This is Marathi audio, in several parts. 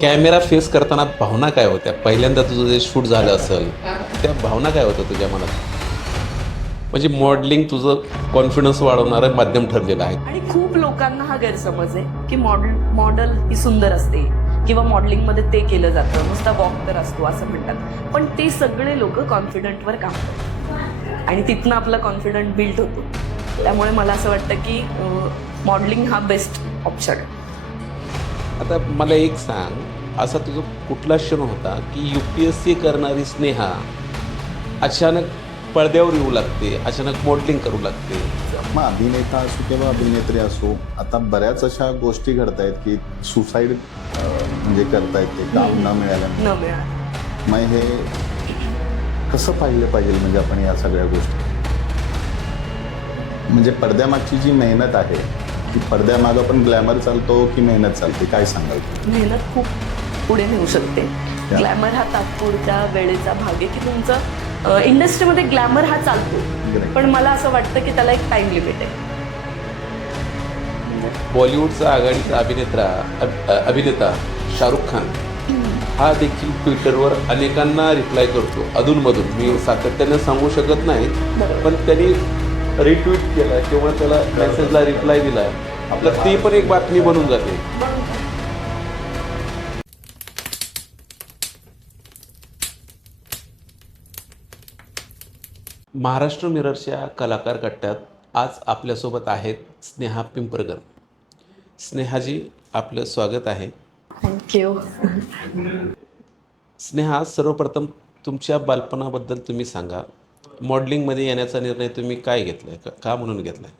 कॅमेरा फेस करताना भावना काय होत्या? पहिल्यांदा तुझं जे शूट झालं असेल त्या भावना काय होत्या तुझ्या मनात? म्हणजे मॉडेलिंग तुझं कॉन्फिडन्स वाढवणारं माध्यम ठरलेलं आहे. आणि खूप लोकांना हा गैरसमज आहे की मॉडेल ही सुंदर असते किंवा मॉडेलिंगमध्ये ते केलं जातं, नुसता वॉक तर असतो असं म्हणतात. पण ते सगळे लोक कॉन्फिडंटवर काम करतात आणि तिथनं आपला कॉन्फिडंट बिल्ड होतो. त्यामुळे मला असं वाटतं की मॉडेलिंग हा बेस्ट ऑप्शन आहे. आता मला एक सांग, असा तुझा कुठला क्षण होता की UPSC करणारी स्नेहा अचानक पडद्यावर येऊ लागते, अचानक मॉडेलिंग करू लागते? मग अभिनेता असो किंवा अभिनेत्री असो, आता बऱ्याच अशा गोष्टी घडतायत की सुसाईड म्हणजे करतायत ते काम न मिळाल्यामुळे. न मिळालं मग हे कसं पाहिलं पाहिजे म्हणजे आपण या सगळ्या गोष्टी, म्हणजे पडद्यामागची जी मेहनत आहे की पडद्यामागं पण ग्लॅमर चालतो की मेहनत चालते, काय सांगाल? मेहनत खूप पुढे नेऊ शकते. ग्लॅमर हा तात्पुरत्या वेळेचा भाग आहे की तुमचं इंडस्ट्रीमध्ये ग्लॅमर हा चालतो, पण मला असं वाटतं की त्याला एक टाइम लिमिट आहे. बॉलिवूडचा आघाडीचा अभिनेता शाहरुख खान हा देखील ट्विटरवर अनेकांना रिप्लाय करतो अधूनमधून. मी सातत्याने सांगू शकत नाही, पण त्यांनी रिट्विट केला किंवा त्याला मेसेजला रिप्लाय दिला, आपलं ती पण एक बातमी बनून जाते. महाराष्ट्र मिररच्या कलाकार कट्ट्यात आज आपल्यासोबत आहेत स्नेहा पिंपरकर. स्नेहाजी, आपलं स्वागत आहे. थँक्यू. स्नेहा, सर्वप्रथम तुमच्या बालपणाबद्दल तुम्ही सांगा. मॉडेलिंगमध्ये येण्याचा निर्णय तुम्ही काय घेतला आहे, का म्हणून घेतला आहे?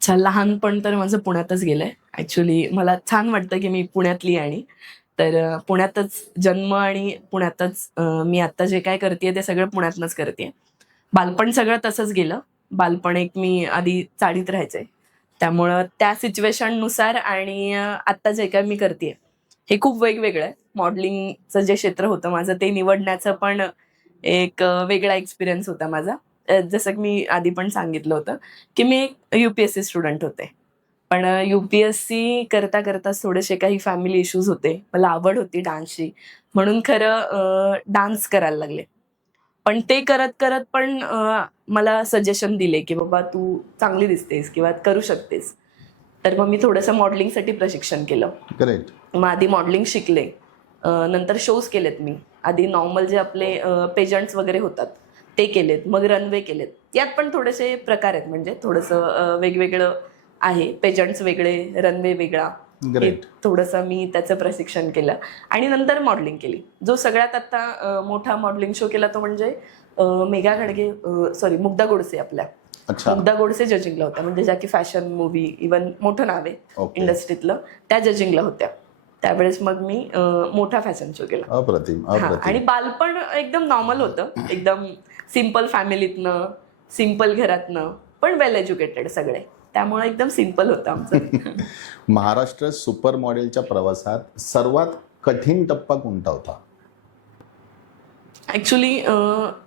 अच्छा, लहानपण तर माझं पुण्यातच गेलंय. ॲक्च्युली मला छान वाटतं की मी पुण्यातली आणि तर पुण्यातच जन्म आणि पुण्यातच मी आत्ता जे काय करते ते सगळं पुण्यातनंच करते. बालपण सगळं तसंच गेलं. बालपण एक मी आधी चाळीत राहायचे, त्यामुळं त्या सिच्युएशननुसार आणि आत्ता जे काय मी करते हे खूप वेगवेगळं आहे. मॉडेलिंगचं जे क्षेत्र होतं माझं ते निवडण्याचं पण एक वेगळा एक्सपिरियन्स होता माझा. जसं की मी आधी पण सांगितलं होतं की मी एक UPSC स्टुडंट होते. पण UPSC करता करताच थोडेसे काही फॅमिली इश्यूज होते. मला आवड होती डान्सची, म्हणून खरं डान्स करायला लागले. पण ते करत करत पण मला सजेशन दिले की बाबा तू चांगली दिसतेस किंवा करू शकतेस. तर मग मी थोडंसं मॉडेलिंगसाठी प्रशिक्षण केलं. करेक्ट. मग आधी मॉडेलिंग शिकले, नंतर शोज केलेत मी. आधी नॉर्मल जे आपले पेजंट्स वगैरे होतात ते केलेत, मग रनवे केलेत. यात पण थोडेसे प्रकार आहेत, म्हणजे थोडंसं वेगवेगळं आहे. पेजंट्स वेगळे, रनवे वेगळा. हे थोडंसं मी त्याचं प्रशिक्षण केलं आणि नंतर मॉडेलिंग केली. जो सगळ्यात आता मोठा मॉडेलिंग शो केला तो म्हणजे मेघा घाडगे, मुग्धा गोडसे. आपल्या मुग्धा गोडसे जजिंगला होत्या, म्हणजे ज्या की फॅशन मूवी इवन मोठं नाव आहे इंडस्ट्रीतलं, त्या जजिंगला होत्या. त्यावेळेस मग मी मोठा फॅशन शो केला. अप्रतिम. आणि बालपण एकदम नॉर्मल होतं, एकदम सिम्पल फॅमिलीतनं, सिम्पल घरातनं, पण वेल एज्युकेटेड सगळे, त्यामुळे एकदम सिम्पल होतं आमचं. महाराष्ट्र सुपर मॉडेलच्या प्रवासात सर्वात कठीण टप्पा कोणता होता? ऍक्च्युली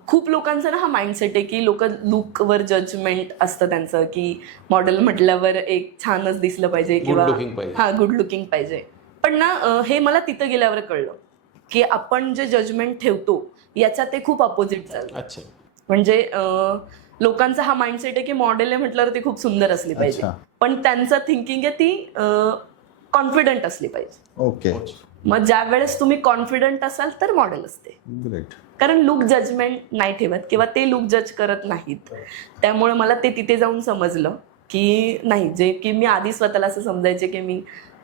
खूप लोकांचा ना हा माइंडसेट आहे की लोक लुकवर जजमेंट असतं त्यांचं, की मॉडेल म्हटल्यावर एक छानच दिसलं पाहिजे किंवा गुड लुकिंग पाहिजे. पण ना हे मला तिथं गेल्यावर कळलं की आपण जे जजमेंट ठेवतो याच्या ते खूप अपोजिट चालतं. म्हणजे लोकांचा हा माइंडसेट आहे की मॉडेल आहे म्हटल्यावर ती खूप सुंदर असली पाहिजे, पण त्यांचं थिंकिंग आहे ती कॉन्फिडंट असली पाहिजे. ओके. मग ज्या वेळेस तुम्ही कॉन्फिडंट असाल तर मॉडेल असते. ग्रेट. कारण लुक जजमेंट नाही ठेवत किंवा ते लुक जज करत नाहीत. त्यामुळे मला ते तिथे जाऊन समजलं की नाही, जे की मी आधी स्वतःला असं समजायचे की मी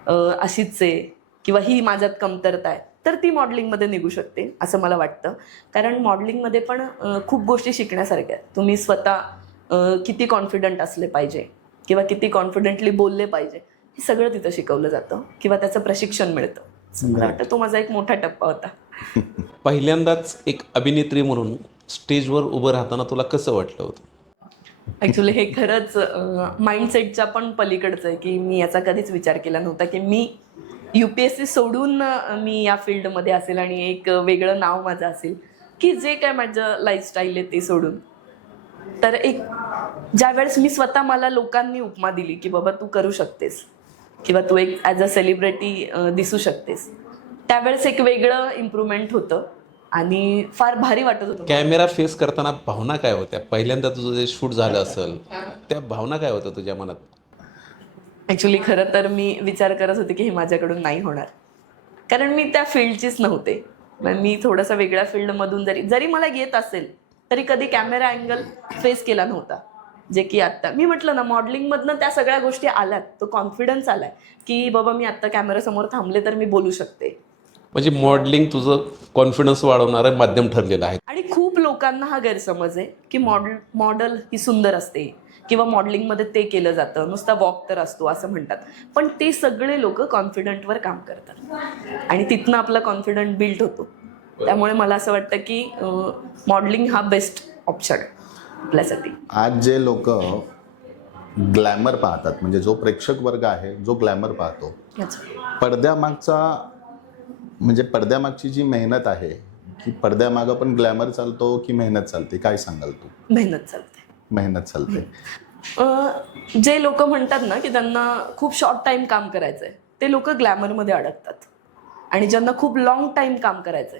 अशीच आहे किंवा ही माझ्यात कमतरता आहे, तर ती मॉडेलिंगमध्ये निघू शकते असं मला वाटतं. कारण मॉडेलिंगमध्ये पण खूप गोष्टी शिकण्यासारख्या आहेत. तुम्ही स्वतः किती कॉन्फिडंट असले पाहिजे किंवा किती कॉन्फिडेंटली बोलले पाहिजे, हे सगळं तिथं शिकवलं जातं किंवा त्याचं प्रशिक्षण मिळतं. मला वाटतं तो माझा एक मोठा टप्पा होता. पहिल्यांदाच एक अभिनेत्री म्हणून स्टेजवर उभं राहताना तुला कसं वाटलं होतं? ॲक्च्युली हे खरंच माइंडसेटच्या पण पलीकडचं आहे की मी याचा कधीच विचार केला नव्हता की मी UPSC सोडून मी या फील्डमध्ये असेल आणि एक वेगळं नाव माझं असेल, की जे काय माझं लाईफस्टाईल आहे ते सोडून. तर एक ज्या वेळेस मी स्वतः, मला लोकांनी उपमा दिली की बाबा तू करू शकतेस किंवा तू एक ॲज अ सेलिब्रिटी दिसू शकतेस, त्यावेळेस एक वेगळं इम्प्रुव्हमेंट होतं आणि फार भारी वाटत होतं. कॅमेरा फेस करताना भावना काय होत्या? पहिल्यांदा तुझं जे शूट झालं असेल त्या भावना काय होत्या तुझ्या मनात? ॲक्च्युली खरं तर मी विचार करत होते की हे माझ्याकडून नाही होणार, कारण मी त्या फील्डचीच नव्हते. मी थोडासा वेगळ्या फील्डमधून जरी मला येत असेल तरी कधी कॅमेरा अँगल फेस केला नव्हता. जे की आत्ता मी म्हटलं ना, मॉडेलिंगमधनं त्या सगळ्या गोष्टी आल्यात, तो कॉन्फिडन्स आलाय की बाबा मी आत्ता कॅमेरासमोर थांबले तर मी बोलू शकते. म्हणजे मॉडेलिंग तुझं कॉन्फिडन्स वाढवणारं माध्यम ठरलेलं आहे. आणि खूप लोकांना हा गैरसमज आहे की मॉडेल ही सुंदर असते किंवा मॉडेलिंगमध्ये ते केलं जातं, नुसता वॉक तर असतो असं म्हणतात. पण ते सगळे लोक कॉन्फिडंटवर काम करतात आणि तिथनं आपला कॉन्फिडंट बिल्ड होतो. त्यामुळे मला असं वाटतं की मॉडेलिंग हा बेस्ट ऑप्शन आहे आपल्यासाठी. आज जे लोक ग्लॅमर पाहतात, म्हणजे जो प्रेक्षक वर्ग आहे जो ग्लॅमर पाहतो, पडद्यामागचा म्हणजे पडद्यामागची जी मेहनत आहे, की पडद्यामागं पण ग्लॅमर चालतो की मेहनत चालते, काय सांगाल तू? मेहनत चालते. मेहनत चालते. जे लोक म्हणतात ना की त्यांना खूप शॉर्ट टाइम काम करायचंय ते लोक ग्लॅमरमध्ये अडकतात, आणि ज्यांना खूप लॉंग टाइम काम करायचंय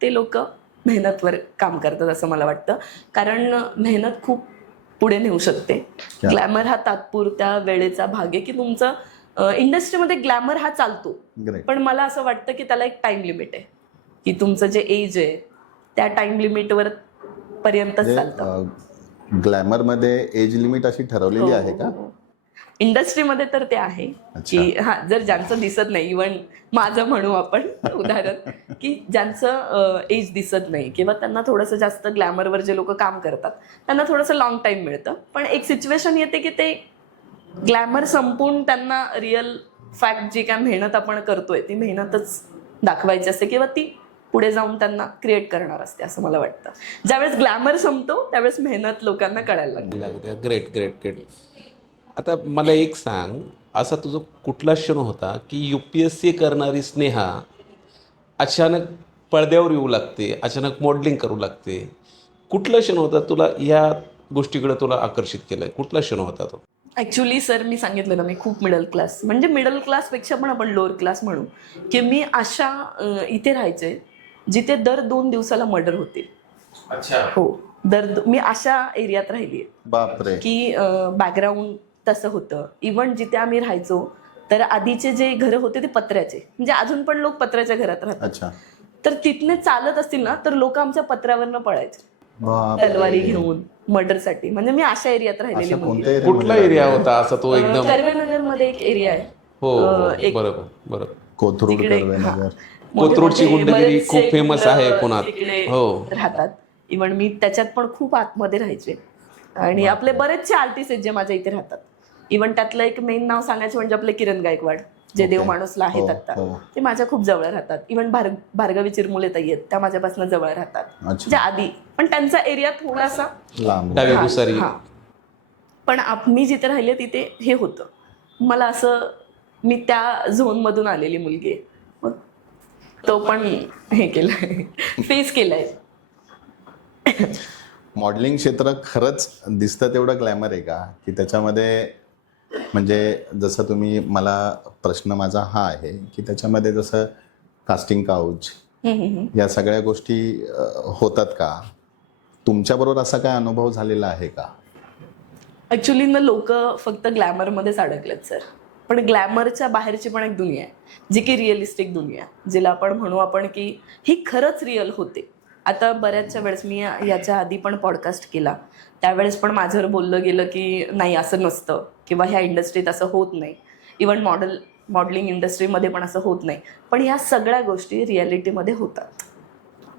ते लोक मेहनतवर काम करतात असं मला वाटतं. कारण मेहनत खूप पुढे नेऊ शकते. ग्लॅमर हा तात्पुरत्या वेळेचा भाग आहे की तुमचं इंडस्ट्रीमध्ये ग्लॅमर हा चालतो, पण मला असं वाटतं की त्याला एक टाइम लिमिट आहे की तुमचं जे एज आहे त्या टाइम लिमिटवर पर्यंतच चालतं. ग्लॅमरमध्ये एज लिमिट अशी ठरवलेली आहे का? इंडस्ट्रीमध्ये तर ते आहे की हा, जर ज्यांचं दिसत नाही, इव्हन माझं म्हणू आपण उदाहरण, की ज्यांचं एज दिसत नाही किंवा त्यांना थोडंसं जास्त ग्लॅमरवर जे लोक काम करतात त्यांना थोडंसं लॉंग टाइम मिळतं. पण एक सिच्युएशन येते की ते ग्लॅमर संपून त्यांना रिअल फॅक्ट जी काय मेहनत आपण करतोय ती मेहनतच दाखवायची असते किंवा ती पुढे जाऊन त्यांना क्रिएट करणार असते असं मला वाटतं. ज्यावेळेस ग्लॅमर संपतो त्यावेळेस मेहनत लोकांना कळायला लागते. Great great great. आता मला एक सांग, असा तुझा कुठला क्षण होता की UPSC करणारी स्नेहा अचानक पडद्यावर येऊ लागते, अचानक मॉडेलिंग करू लागते? कुठला क्षण होता तुला या गोष्टीकडे तुला आकर्षित केलंय? कुठला क्षण होता तो? ॲक्च्युली सर, मी सांगितलं ना, मी खूप मिडल क्लास, म्हणजे मिडल क्लासपेक्षा पण आपण लोअर क्लास म्हणू, की मी अशा इथे राहायचे जिथे दर 2 दिवसाला मर्डर होतील. अच्छा. हो, मी अशा एरियात राहिली आहे. बापरे. की बॅकग्राऊंड तसं होतं. इव्हन जिथे आम्ही राहायचो तर आधीचे जे घरं होते ते पत्र्याचे, म्हणजे अजून पण लोक पत्र्याच्या घरात राहतात. अच्छा. तर तिथने चालत असतील ना तर लोक आमच्या पत्र्यावरनं पळायचे तलवारी घेऊन मर्डरसाठी. म्हणजे मी अशा एरियात राहिलेली मुलगी. कुठला एरिया होता असा तो एकदम? कर्वेनगर मध्ये एक एरिया आहे. हो बरोबर बरोबर. कोथरूड, कर्वेनगर. कोथरूडची गुंडगिरी खूप फेमस आहे पुण्यात. हो, राहतात. इव्हन मी त्याच्यात पण खूप आतमध्ये राहायचे आणि आपले बरेचसे आर्टिस्ट आहेत जे माझ्या इथे राहतात. इव्हन त्यातलं एक मेन नाव सांगायचं म्हणजे आपले किरण गायकवाड, जे देव माणूसला आहेत आता, ते माझ्या खूप जवळ राहतात. इव्हन भार्गवी चिरमुले ताई आहेत, त्या माझ्यापासून जवळ राहतात, म्हणजे आधी. पण त्यांचा एरिया थोडासा डावी भुसारी. पण मी जिथे राहिले तिथे हे होतं. मला असं, मी त्या झोन मधून आलेली मुलगी आहे, मग तो पण हे केलंय, फेस केलंय. मॉडेलिंग क्षेत्र खरंच दिसतं तेवढं ग्लॅमर आहे का, की त्याच्यामध्ये म्हणजे जसं तुम्ही, मला प्रश्न माझा हा आहे की त्याच्यामध्ये जसं कास्टिंग काउच या सगळ्या गोष्टी होतात का? तुमच्याबरोबर असा काय अनुभव झालेला आहे का? ॲक्च्युली ना, लोक फक्त ग्लॅमरमध्येच अडकलेत सर, पण ग्लॅमरच्या बाहेरची पण एक दुनिया आहे जी की रिअलिस्टिक दुनिया, जिला आपण म्हणू आपण की ही खरंच रिअल होते. आता बऱ्याचशा वेळेस मी याच्या आधी पण पॉडकास्ट केला, त्यावेळेस पण माझ्यावर बोललं गेलं की नाही असं नसतं किंवा ह्या इंडस्ट्रीत असं होत नाही. इव्हन मॉडेलिंग इंडस्ट्रीमध्ये पण असं होत नाही. पण ह्या सगळ्या गोष्टी रिॲलिटीमध्ये होतात.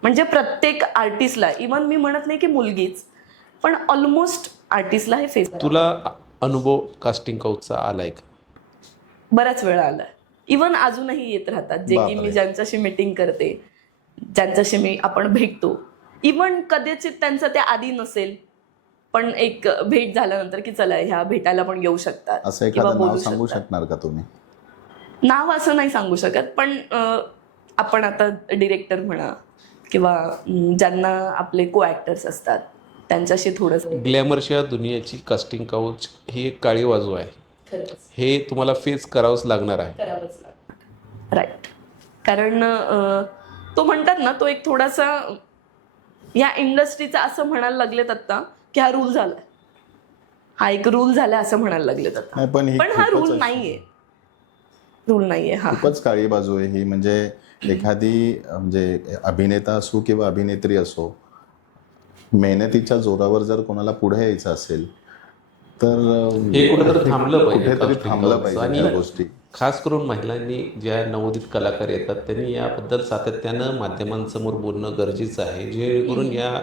म्हणजे प्रत्येक आर्टिस्टला, इव्हन मी म्हणत नाही की मुलगीच, पण ऑलमोस्ट आर्टिस्टला हे फेस. तुला अनुभव कास्टिंग काउचचा आलाय का? बऱ्याच वेळा आला. इव्हन अजूनही येत राहतात, जे की मी ज्यांच्याशी मीटिंग करते, ज्यांच्याशी आपण भेटतो. इव्हन कदाचित त्यांचं ते आधी नसेल, पण एक भेट झाल्यानंतर की चला ह्या भेटायला पण येऊ शकतात. असं एखादं नाव सांगू शकणार का तुम्ही? नाव असं नाही सांगू शकत, पण आपण आता डिरेक्टर म्हणा किंवा ज्यांना आपले को ॲक्टर्स असतात त्यांच्याशी थोडंसं. ग्लॅमरच्या दुनियाची कास्टिंग काउच ही एक काळी बाजू आहे, हे तुम्हाला फेस करावंच लागणार आहे. राईट. कारण तो म्हणतात ना, तो एक थोडासा या इंडस्ट्रीचा असं म्हणायला लागलेत आता की हा रूल झालाय, हा एक रूल झालाय असं म्हणायला लागलेत आता. नाही, पण हा रूल नाहीये, रूल नाहीये. हा खूपच काळी बाजू आहे ही. म्हणजे एखादी म्हणजे अभिनेता असो किंवा अभिनेत्री असो, मेहनतीच्या जोरावर जर कोणाला पुढे यायचं असेल तर हे कुठेतरी थांबलं पाहिजे, कुठेतरी casting थांबलं couch. पाहिजे आणि या गोष्टी. खास करून महिलांनी, ज्या नवोदित कलाकार येतात त्यांनी याबद्दल सातत्यानं माध्यमांसमोर बोलणं गरजेचं आहे, जेणेकरून या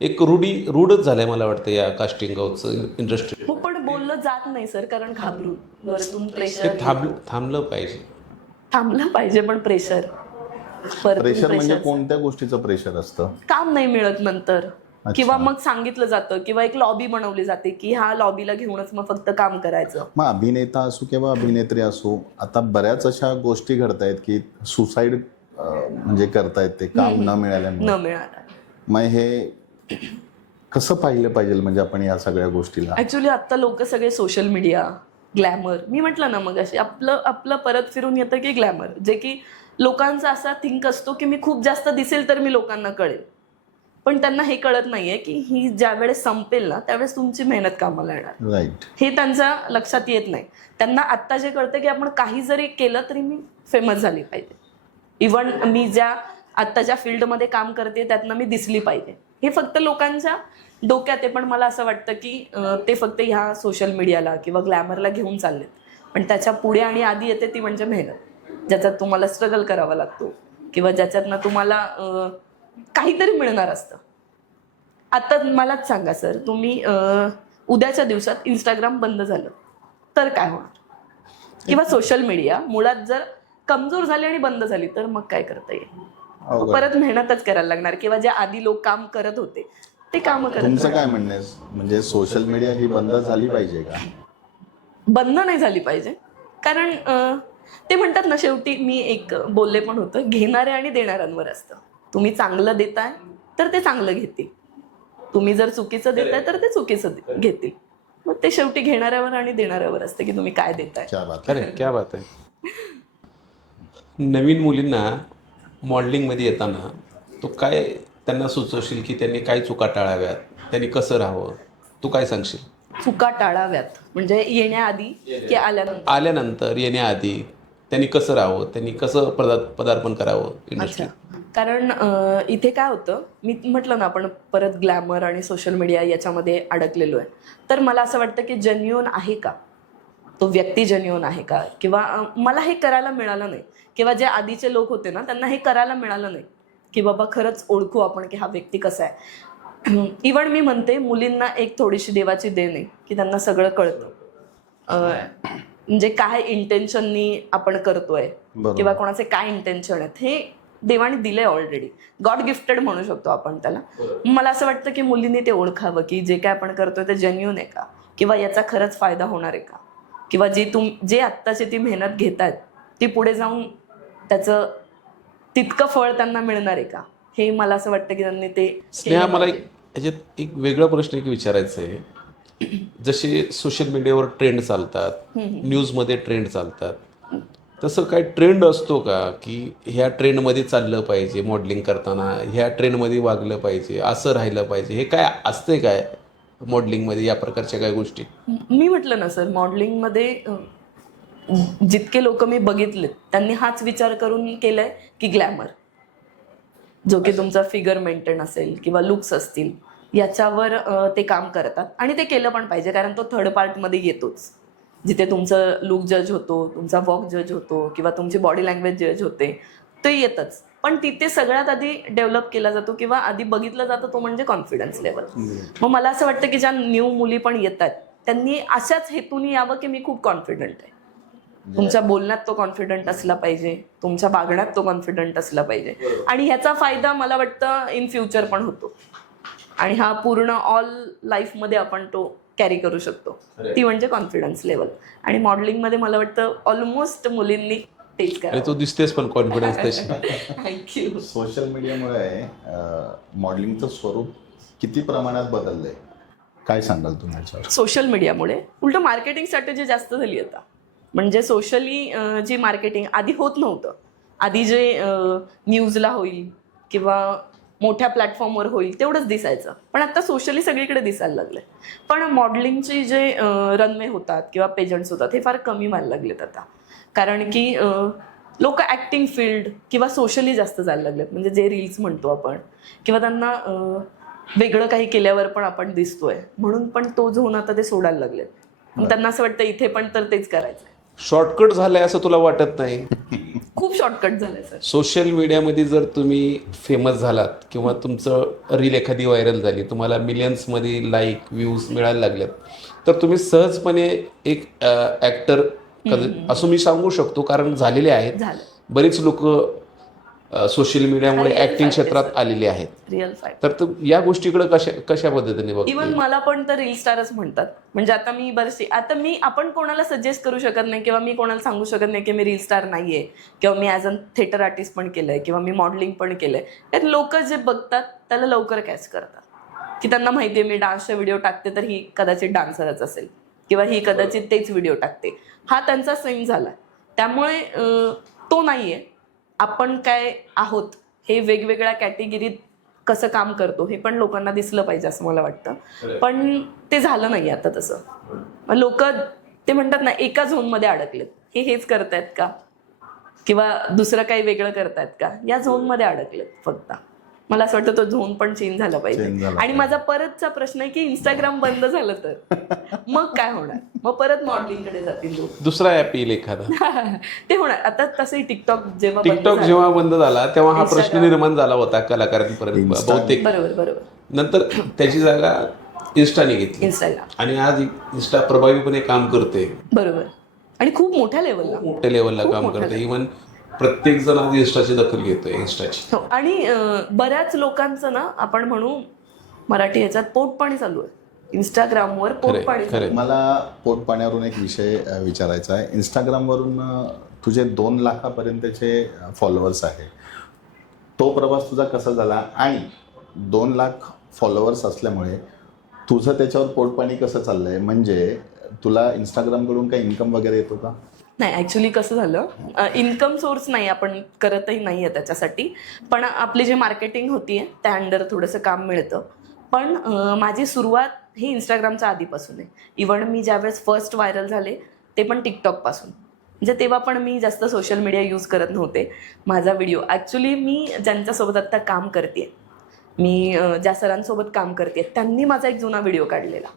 एक रूढच झालंय मला वाटतं या कास्टिंग काउचचं इंडस्ट्री. हो, पण बोललं जात नाही सर, कारण घाबरून वरतून ते प्रेशर. थांबलं पाहिजे. थांबलं पाहिजे, पण प्रेशर प्रेशर म्हणजे कोणत्या गोष्टीचं प्रेशर असतं? काम नाही मिळत नंतर, किंवा मग सांगितलं जातं, किंवा एक लॉबी बनवली जाते की ह्या लॉबीला घेऊनच मग फक्त काम करायचं. मग अभिनेता असो किंवा अभिनेत्री असो, आता बऱ्याच अशा गोष्टी घडतायत की सुसाईड म्हणजे करतायत ते काम न मिळाल्यामुळे. न मिळालं. मग हे कसं पाहिलं पाहिजे म्हणजे आपण या सगळ्या गोष्टीला? ऍक्च्युली आता लोक सगळे सोशल मीडिया, ग्लॅमर, मी म्हटलं ना मग अशी आपलं परत फिरून येतं की ग्लॅमर, जे की लोकांचा असा थिंक असतो की मी खूप जास्त दिसेल तर मी लोकांना कळेल, पण त्यांना हे कळत नाहीये की ही ज्या वेळेस संपेल ना त्यावेळेस तुमची मेहनत कामाला येणार. राईट. हे त्यांच्या लक्षात येत नाही. त्यांना आत्ता जे कळतं की आपण काही जरी केलं तरी मी फेमस झाली पाहिजे, इव्हन मी ज्या आत्ताच्या फील्डमध्ये काम करते त्यातनं मी दिसली पाहिजे, हे फक्त लोकांच्या डोक्यात आहे. पण मला असं वाटतं की ते फक्त ह्या सोशल मीडियाला किंवा ग्लॅमरला घेऊन चाललेत, पण त्याच्या पुढे आणि आधी येते ती म्हणजे मेहनत, ज्याच्यात तुम्हाला स्ट्रगल करावा लागतो किंवा ज्याच्यातनं तुम्हाला काहीतरी मिळणार असतं. आता मलाच सांगा सर, तुम्ही उद्याच्या दिवसात इंस्टाग्राम बंद झालं तर काय होणार, किंवा सोशल मीडिया मुळात जर कमजोर झाली आणि बंद झाली तर मग काय करता येईल? परत मेहनतच करायला लागणार, किंवा जे आधी लोक काम करत होते ते काम करत. तुमचं काय म्हणणं आहे? म्हणजे सोशल मीडिया ही बंद झाली पाहिजे का? बंद नाही झाली पाहिजे, कारण ते म्हणतात ना, शेवटी मी एक बोलले पण होतं, घेणाऱ्या आणि देणाऱ्यांवर असतं. तुम्ही चांगलं देताय तर ते चांगलं घेतील, तुम्ही जर चुकीचं देताय तर ते चुकीचं घेतील. मग ते शेवटी घेणाऱ्यावर आणि देणाऱ्यावर असतं की तुम्ही काय देताय. क्या बात आहे. नवीन मुलींना मॉडेलिंगमध्ये येताना तू काय त्यांना सुचवशील की त्यांनी काय चुका टाळाव्यात, त्यांनी कसं राहावं, तू काय सांगशील? चुका टाळाव्यात म्हणजे येण्याआधी की आल्यानंतर? आल्यानंतर, येण्याआधी त्यांनी कसं राहावं, त्यांनी कसं पदार्पण करावं इंडस्ट्रीत? कारण इथे काय होतं, मी म्हटलं ना आपण परत ग्लॅमर आणि सोशल मीडिया याच्यामध्ये अडकलेलो आहे, तर मला असं वाटतं की जेन्युइन आहे का तो व्यक्ती, जेन्युइन आहे का, किंवा मला हे करायला मिळालं नाही, किंवा जे आधीचे लोक होते ना त्यांना हे करायला मिळालं नाही की बाबा खरंच ओळखू आपण की हा व्यक्ती कसा आहे. इव्हन मी म्हणते मुलींना एक थोडीशी देवाची देण आहे की त्यांना सगळं कळतं, म्हणजे काय इंटेन्शननी आपण करतोय किंवा कोणाचे काय इंटेन्शन आहेत हे देवाने दिलंय ऑलरेडी, गॉड गिफ्टेड म्हणू शकतो आपण त्याला. मला असं वाटतं की मुलींनी ते ओळखावं की जे काय आपण करतोय ते जेन्युइन आहे का, किंवा याचा खरंच फायदा होणार आहे का, किंवा जे आत्ताची ती मेहनत घेतात ती पुढे जाऊन त्याचं तितकं फळ त्यांना मिळणार आहे का, हे मला असं वाटतं की त्यांनी ते. स्नेहा, मला याच्यात एक वेगळा प्रश्न एक विचारायचा आहे. जसे सोशल मीडियावर ट्रेंड चालतात, न्यूजमध्ये ट्रेंड चालतात, तसं काय ट्रेंड असतो का की ह्या ट्रेंडमध्ये चाललं पाहिजे, मॉडेलिंग करताना ह्या ट्रेंडमध्ये वागलं पाहिजे, असं राहिलं पाहिजे, हे काय असते काय मॉडेलिंगमध्ये या प्रकारच्या काय गोष्टी? मी म्हटलं ना सर, मॉडेलिंगमध्ये जितके लोक मी बघितले त्यांनी हाच विचार करून केलाय की ग्लॅमर, जो की तुमचा फिगर मेंटेन असेल किंवा लुक्स असतील याच्यावर ते काम करतात, आणि ते केलं पण पाहिजे, कारण तो थर्ड पार्टमध्ये येतोच, जिथे तुमचं लुक जज होतो, तुमचा वॉक जज होतो किंवा तुमची बॉडी लँग्वेज जज होते, ते येतच. पण तिथे सगळ्यात आधी डेव्हलप केला जातो किंवा आधी बघितलं जातं तो म्हणजे कॉन्फिडन्स लेवल. मग मला असं वाटतं की ज्या न्यू मुली पण येतात त्यांनी अशाच हेतून यावं की मी खूप कॉन्फिडंट आहे. तुमच्या बोलण्यात तो कॉन्फिडंट असला पाहिजे, तुमच्या वागण्यात तो कॉन्फिडंट असला पाहिजे, आणि ह्याचा फायदा मला वाटतं इन फ्युचर पण होतो, आणि हा पूर्ण ऑल लाईफमध्ये आपण तो कॅरी करू शकतो, ती म्हणजे कॉन्फिडन्स लेवल. आणि मॉडेलिंगमध्ये मला वाटतं ऑलमोस्ट मुलींनी तेच करा. तो दिसतेच पण कॉन्फिडन्स तशी. थँक्यू. सोशल मीडियामुळे मॉडेलिंगचं स्वरूप किती प्रमाणात बदललंय, काय सांगाल तुम्ही याच्यावर? सोशल मीडियामुळे उलट मार्केटिंग स्ट्रॅटेजी जास्त झाली आता, म्हणजे सोशली जी मार्केटिंग आधी होत नव्हतं, आधी जे न्यूजला होईल किंवा मोठ्या प्लॅटफॉर्मवर होईल तेवढंच दिसायचं, पण आता सोशली सगळीकडे दिसायला लागले. पण मॉडेलिंगचे जे रनवे होतात किंवा पेजंट्स होतात हे फार कमी व्हायला लागलेत आता, कारण की लोक ॲक्टिंग फील्ड किंवा सोशली जास्त जायला लागलेत, म्हणजे जे रील्स म्हणतो आपण, किंवा त्यांना वेगळं काही केल्यावर पण आपण दिसतोय म्हणून पण तो झोन आता ते सोडायला लागलेत. त्यांना असं वाटतं इथे पण तर तेच करायचंय. शॉर्टकट झालंय असं तुला वाटत नाही? खूप शॉर्टकट झालंय सर. सोशल मीडियामध्ये जर तुम्ही फेमस झालात किंवा तुमचं रील एखादी व्हायरल झाली, तुम्हाला मिलियन्समध्ये लाईक व्ह्यूज मिळायला लागल्यात, तर तुम्ही सहजपणे एक ॲक्टर असं मी सांगू शकतो, कारण झालेले आहेत झालं. बरेच लोक सोशल मीडियामुळे Real ऍक्टिंग fact आहे, क्षेत्रात sir. आलेले आहेत. Real fact. तर या गोष्टीकडे कशा पद्धतीने इवन बघतो? मला पण तर रील स्टारच म्हणतात. म्हणजे आता मी बरेचसे, आता आपण कोणाला सजेस्ट करू शकत नाही किंवा मी कोणाला सांगू शकत नाही की मी रील स्टार नाहीये किंवा मी ॲज अ थिएटर आर्टिस्ट पण केलंय किंवा मी मॉडेलिंग पण केलंय. त्यात लोक जे बघतात त्याला लवकर कॅच करतात की त्यांना माहितीये मी डान्सचे व्हिडिओ टाकते तर ही कदाचित डान्सरच असेल किंवा ही कदाचित तेच व्हिडिओ टाकते. हा त्यांचा सेम झाला. त्यामुळे तो नाहीये. आपण काय आहोत हे वेगवेगळ्या कॅटेगरीत कसं काम करतो हे पण लोकांना दिसलं पाहिजे असं मला वाटतं. पण ते झालं नाही आता तसं. लोक ते म्हणतात ना एका झोनमध्ये अडकलेत, हेच करतायत का किंवा दुसरं काही वेगळं करतायत का, या झोनमध्ये अडकलेत फक्त. मला असं वाटतं तो झोन पण चेंज झाला पाहिजे. आणि माझा परतचा प्रश्न आहे की इंस्टाग्राम बंद झालं तर मग काय होणार? मग परत मॉडेलिंगकडे जातील लोक. दुसरा ॲप येईल एखादा. ते होणार. आता तसंही टिकटॉक जेव्हा बंद झाला तेव्हा हा प्रश्न निर्माण झाला होता कलाकारांपर्यंत बहुतेक. बरोबर. नंतर त्याची जागा इन्स्टाने घेतली इंस्टाग्राम आणि आज इन्स्टा प्रभावीपणे काम करते. बरोबर. आणि खूप मोठ्या लेवलला मोठ्या लेवलला काम करते. इव्हन प्रत्येक जण आज इन्स्टाची दखल घेतोय इन्स्टाची. हो. आणि बऱ्याच लोकांचं ना आपण म्हणू मराठी ह्याच्यात पोटपाणी चालू आहे. इंस्टाग्रामवर पोटपाणी चालू आहे. मला पोटपाण्यावरून एक विषय विचारायचा आहे. इंस्टाग्रामवरून तुझे 2 लाखापर्यंतचे फॉलोअर्स आहे, तो प्रवास तुझा कसा झाला? आणि 2 लाख फॉलोअर्स असल्यामुळे तुझं त्याच्यावर पोटपाणी कसं चाललंय? म्हणजे तुला इंस्टाग्रामकडून काही इन्कम वगैरे येतो का? नाही, ॲक्च्युली कसं झालं, इन्कम सोर्स नाही, आपण करतही नाही आहे त्याच्यासाठी. पण आपली जी मार्केटिंग होतीये त्या अंडर थोडंसं काम मिळतं. पण माझी सुरुवात ही इंस्टाग्रामच्या आधीपासून आहे. इव्हन मी ज्यावेळेस फर्स्ट व्हायरल झाले ते पण टिकटॉकपासून. म्हणजे तेव्हा पण मी जास्त सोशल मीडिया यूज करत नव्हते. माझा व्हिडिओ ॲक्च्युली मी ज्यांच्यासोबत आत्ता काम करते, मी ज्या सरांसोबत काम करते त्यांनी माझा एक जुना व्हिडिओ काढलेला.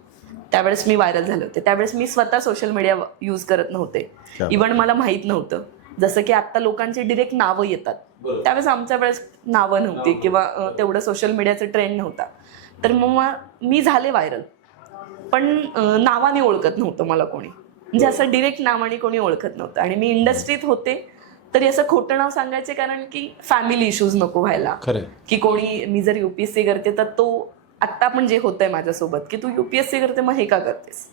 त्यावेळेस मी व्हायरल झाले होते. त्यावेळेस मी स्वतः सोशल मीडिया यूज करत नव्हते. इव्हन मला माहीत नव्हतं. जसं की आत्ता लोकांची डिरेक्ट नावं येतात, त्यावेळेस आमच्या वेळेस नावं नव्हती किंवा तेवढं सोशल मिडियाचा ट्रेंड नव्हता. तर मग मी झाले व्हायरल, पण नावाने ओळखत नव्हतं मला कोणी. म्हणजे असं डिरेक्ट नावाने कोणी ओळखत नव्हतं. आणि मी इंडस्ट्रीत होते तरी असं खोटं नाव सांगायचे, कारण की फॅमिली इश्यूज नको व्हायला. की कोणी, मी जर UPSC करते तर तो आत्ता पण जे होतंय माझ्यासोबत की तू UPSC करते मग हे का करतेस,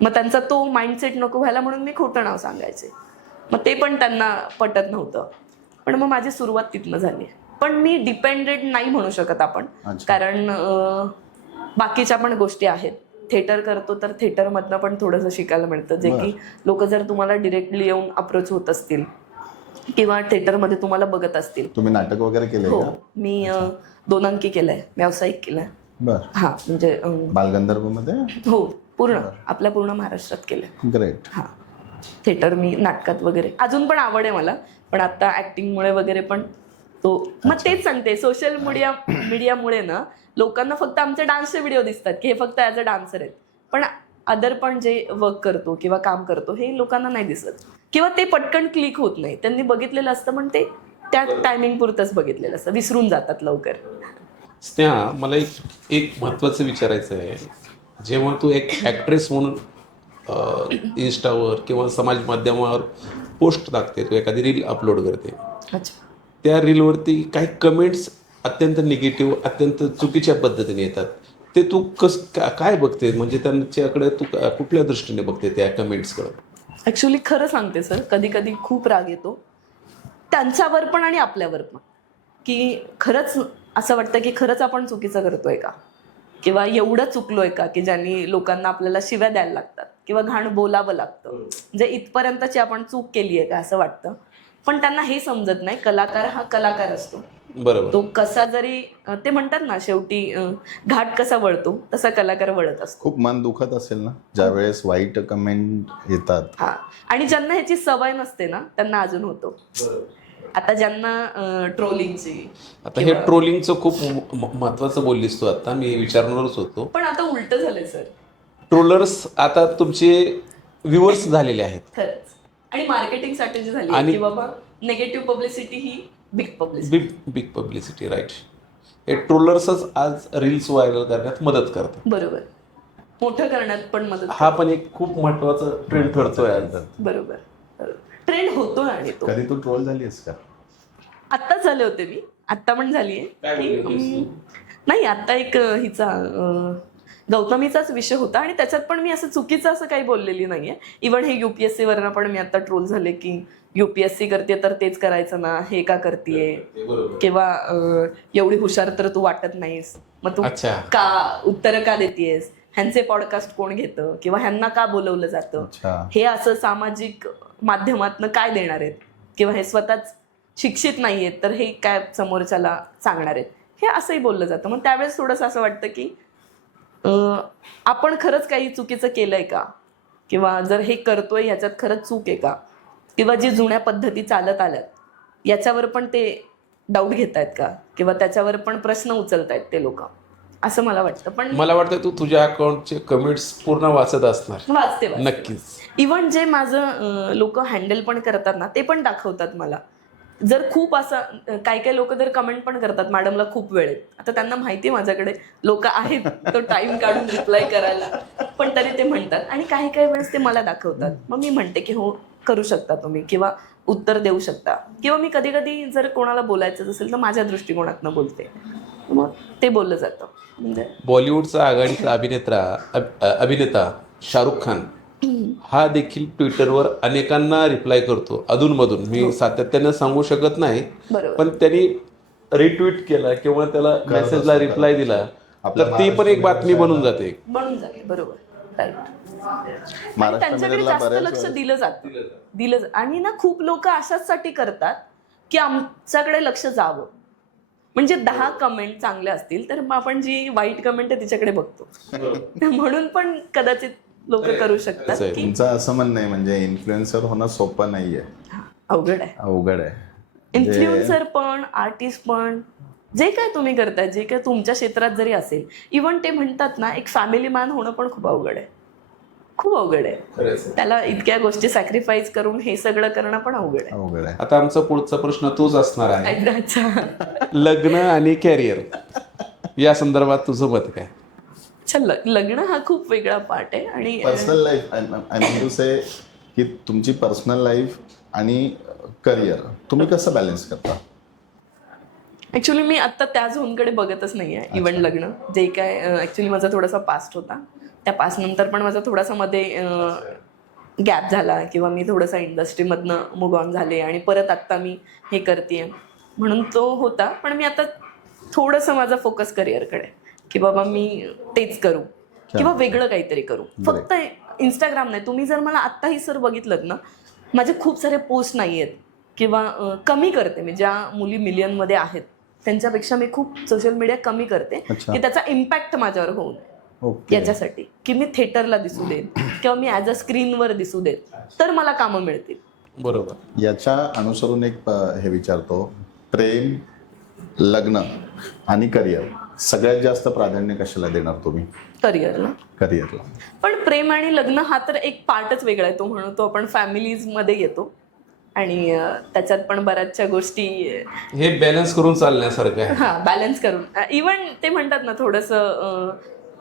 मग त्यांचा तो माइंडसेट नको व्हायला म्हणून मी खोटं नाव सांगायचे. मग ते पण त्यांना पटत नव्हतं. पण मग माझी सुरुवात तिथनं झाली. पण मी डिपेंडेंट नाही म्हणू शकत आपण, कारण बाकीच्या पण गोष्टी आहेत. थिएटर करतो तर थिएटरमधनं पण थोडंसं शिकायला मिळतं, जे की लोक जर तुम्हाला डिरेक्टली येऊन अप्रोच होत असतील किंवा थिएटरमध्ये तुम्हाला बघत असतील. तुम्ही नाटक वगैरे केलंय हो, का? मी 2 अंकी केलंय, व्यावसायिक केलंय. बरं. हा, म्हणजे बालगंधर्वमध्ये? हो, पूर्ण आपल्या पूर्ण महाराष्ट्रात केलंय. ग्रेट. हा, थिएटर मी नाटकात वगैरे, अजून पण आवड आहे मला, पण आता ऍक्टिंगमुळे वगैरे पण तो. मग तेच सांगते, सोशल मीडियामुळे ना लोकांना फक्त आमचे डान्सचे व्हिडिओ दिसतात की हे फक्त ॲज अ डान्सर आहेत, पण अदर पण जे वर्क करतो किंवा काम करतो हे लोकांना नाही दिसत किंवा ते पटकन क्लिक होत नाही. त्यांनी बघितलेलं असतं पण ते त्या टायमिंग पुरतंच बघितलेलं असतं, विसरून जातात लवकर. स्नेहा, मला एक महत्त्वाचं विचारायचं आहे. जेव्हा तू एक ॲक्ट्रेस म्हणून इन्स्टावर किंवा समाज माध्यमावर पोस्ट टाकते, तू एखादी रील अपलोड करते, त्या रीलवरती काही कमेंट्स अत्यंत निगेटिव्ह, अत्यंत चुकीच्या पद्धतीने येतात. ते तू काय बघते? म्हणजे त्यांच्याकडे तू कुठल्या दृष्टीने बघते त्या कमेंट्सकडे? ॲक्च्युली खरं सांगते सर, कधी कधी खूप राग येतो त्यांच्यावर पण आणि आपल्यावर पण, की खरंच असं वाटतं की खरंच आपण चुकीचं करतोय का, किंवा एवढं चुकलोय का की ज्यांनी लोकांना आपल्याला शिव्या द्यायला लागतात किंवा घाण बोलावं लागतं. म्हणजे इथपर्यंतची आपण चूक केली आहे का असं वाटतं. पण त्यांना हे समजत नाही, कलाकार हा कलाकार असतो. बरोबर. तो कसा जरी ते म्हणतात ना शेवटी घाट कसा वळतो तसा कलाकार वळत असतो. खूप मन दुखत असेल ना ज्यावेळेस वाईट कमेंट येतात. हा, आणि ज्यांना ह्याची सवय नसते ना त्यांना अजून होतो. आता ज्यांना ट्रोलिंगची, आता हे ट्रोलिंगचं खूप महत्वाचं बोललीस तू. आता मी विचारणारच होतो. पण आता उलट झालंय सर. ट्रोलर्स आता तुमचे व्ह्युअर्स झालेले आहेत. खरंच. आणि मार्केटिंग स्ट्रॅटेजी झाली आणि- की बाबा निगेटिव्ह पब्लिसिटी ही big publicity. Big publicity, right. हे ट्रोलर्सच आज रील्स व्हायरल करण्यात मदत करतात. बरोबर. मोठं करण्यात पण मदत. हा पण एक खूप महत्वाचा ट्रेंड ठरतोय आज. बरोबर. ट्रेंड होतोय. आणि तो कधी तू ट्रोल झालीस का? आत्ताच झाले होते मी. आत्ता पण झालीये. नाही, आता एक हिचा गौतमीचाच विषय होता आणि त्याच्यात पण मी असं चुकीचं असं काही बोललेली नाहीये. इव्हन हे युपीएससी वरनं पण मी आता ट्रोल झाले की युपीएससी करते तर तेच करायचं ना, हे का करतेय, किंवा एवढी हुशार तर तू वाटत नाहीस, मग तू अच्छा. का उत्तर का देतेस, ह्यांचे पॉडकास्ट कोण घेतं किंवा ह्यांना का बोलवलं जातं, अच्छा. हे असं सामाजिक माध्यमातनं काय देणार आहेत, किंवा हे स्वतःच शिक्षित नाहीयेत तर हे काय समोरच्याला सांगणार आहेत, हे असंही बोललं जातं. मग त्यावेळेस थोडंसं असं वाटतं की आपण खरंच काही चुकीचं केलंय का, किंवा जर हे करतोय ह्याच्यात खरंच चूक आहे का, किंवा जी जुन्या पद्धती चालत आल्यात याच्यावर पण ते डाऊट घेतायत का, किंवा त्याच्यावर पण प्रश्न उचलतायत ते लोक, असं मला वाटतं. पण मला वाटतं तू तुझ्या अकाउंटचे कमेंट्स पूर्ण वाचत असणार. वाचते. नक्कीच. इव्हन जे माझं लोक हँडल पण करतात ना ते पण दाखवतात मला. जर खूप असं काही लोक जर कमेंट पण करतात, मॅडमला खूप वेळ आहे, आता त्यांना माहिती आहे माझ्याकडे लोक आहेत तो टाइम काढून रिप्लाय करायला, पण तरी ते म्हणतात. आणि काही वेळेस ते मला दाखवतात, मग मी म्हणते की हो करू शकता तुम्ही, किंवा उत्तर देऊ शकता, किंवा मी कधी कधी जर कोणाला बोलायचं असेल तर माझ्या दृष्टिकोनातनं बोलते, मग ते बोललं जातं. म्हणजे बॉलिवूडचा आघाडीचा अभिनेता शाहरुख खान हा देखील ट्विटरवर अनेकांना रिप्लाय करतो अधूनमधून. मी सातत्यानं सांगू शकत नाही, बरोबर. पण त्यांनी रिट्विट केला किंवा त्याला मेसेजला रिप्लाय दिला तर ती पण एक बातमी बनून जाते. बरोबर. राईट. महाराष्ट्रामध्ये त्यांच्याकडे जास्त लक्ष दिलं आणि ना खूप लोक अशाचसाठी करतात की आमच्याकडे लक्ष जावं. म्हणजे 10 कमेंट चांगले असतील तर मग आपण जी वाईट कमेंट आहे तिच्याकडे बघतो. म्हणून पण कदाचित लोक करू शकतात की तुमचं असं म्हणणं आहे म्हणजे इन्फ्लुएन्सर होणं सोपं नाहीये, अवघड आहे. अवघड आहे. इन्फ्लुएन्सर पण, आर्टिस्ट पण, जे काय तुम्ही करताय, जे काय तुमच्या क्षेत्रात जरी असेल, इव्हन ते म्हणतात ना एक फॅमिली मॅन होणं पण खूप अवघड आहे. खूप अवघड आहे. त्याला इतक्या गोष्टी सॅक्रिफाईस करून हे सगळं करणं पण अवघड आहे. आता आमचा पुढचा प्रश्न तोच असणार आहे. अच्छा. लग्न आणि कॅरियर या संदर्भात तुझं मत काय? लग्न हा खूप वेगळा पार्ट आहे. आणि personal life, I mean to say की तुमची पर्सनल लाईफ आणि करिअर तुम्ही कसं बॅलन्स करता? ऍक्च्युली मी आता त्या झोनकडे बघतच नाहीये. इव्हन लग्न जे काय ऍक्च्युली माझा थोडासा पास्ट होता, त्या पास्ट नंतर पण माझा थोडासा मध्ये गॅप झाला, किंवा मी थोडंसं इंडस्ट्रीमधनं मूव्ह ऑन झाले आणि परत आत्ता मी हे करते, म्हणून तो होता. पण मी आता थोडंसं माझा फोकस करिअरकडे, की बाबा मी तेच करू किंवा वेगळं काहीतरी करू. फक्त इंस्टाग्राम नाही. तुम्ही जर मला आत्ताही सर बघितलं ना, माझे खूप सारे पोस्ट नाही आहेत, किंवा कमी करते मी. ज्या मुली मिलियनमध्ये आहेत त्यांच्यापेक्षा मी खूप सोशल मीडिया कमी करते, की त्याचा इम्पॅक्ट माझ्यावर होऊ नये याच्यासाठी, की मी थिएटरला दिसू देत किंवा मी ॲज अ स्क्रीनवर दिसू देत तर मला कामं मिळतील. बरोबर. याच्या अनुसरून एक हे विचारतो, प्रेम, लग्न आणि करिअर सगळ्यात जास्त प्राधान्य कशाला देणार तुम्ही? करिअरला. करिअरला. पण प्रेम आणि लग्न हा तर एक पार्टच वेगळा आहे. तो म्हणतो आपण फॅमिलीजमध्ये येतो आणि त्याच्यात पण बऱ्याचशा गोष्टी हे बॅलन्स करून चालण्यासारखं आहे. हा, बॅलन्स करून. इव्हन ते म्हणतात ना थोडंसं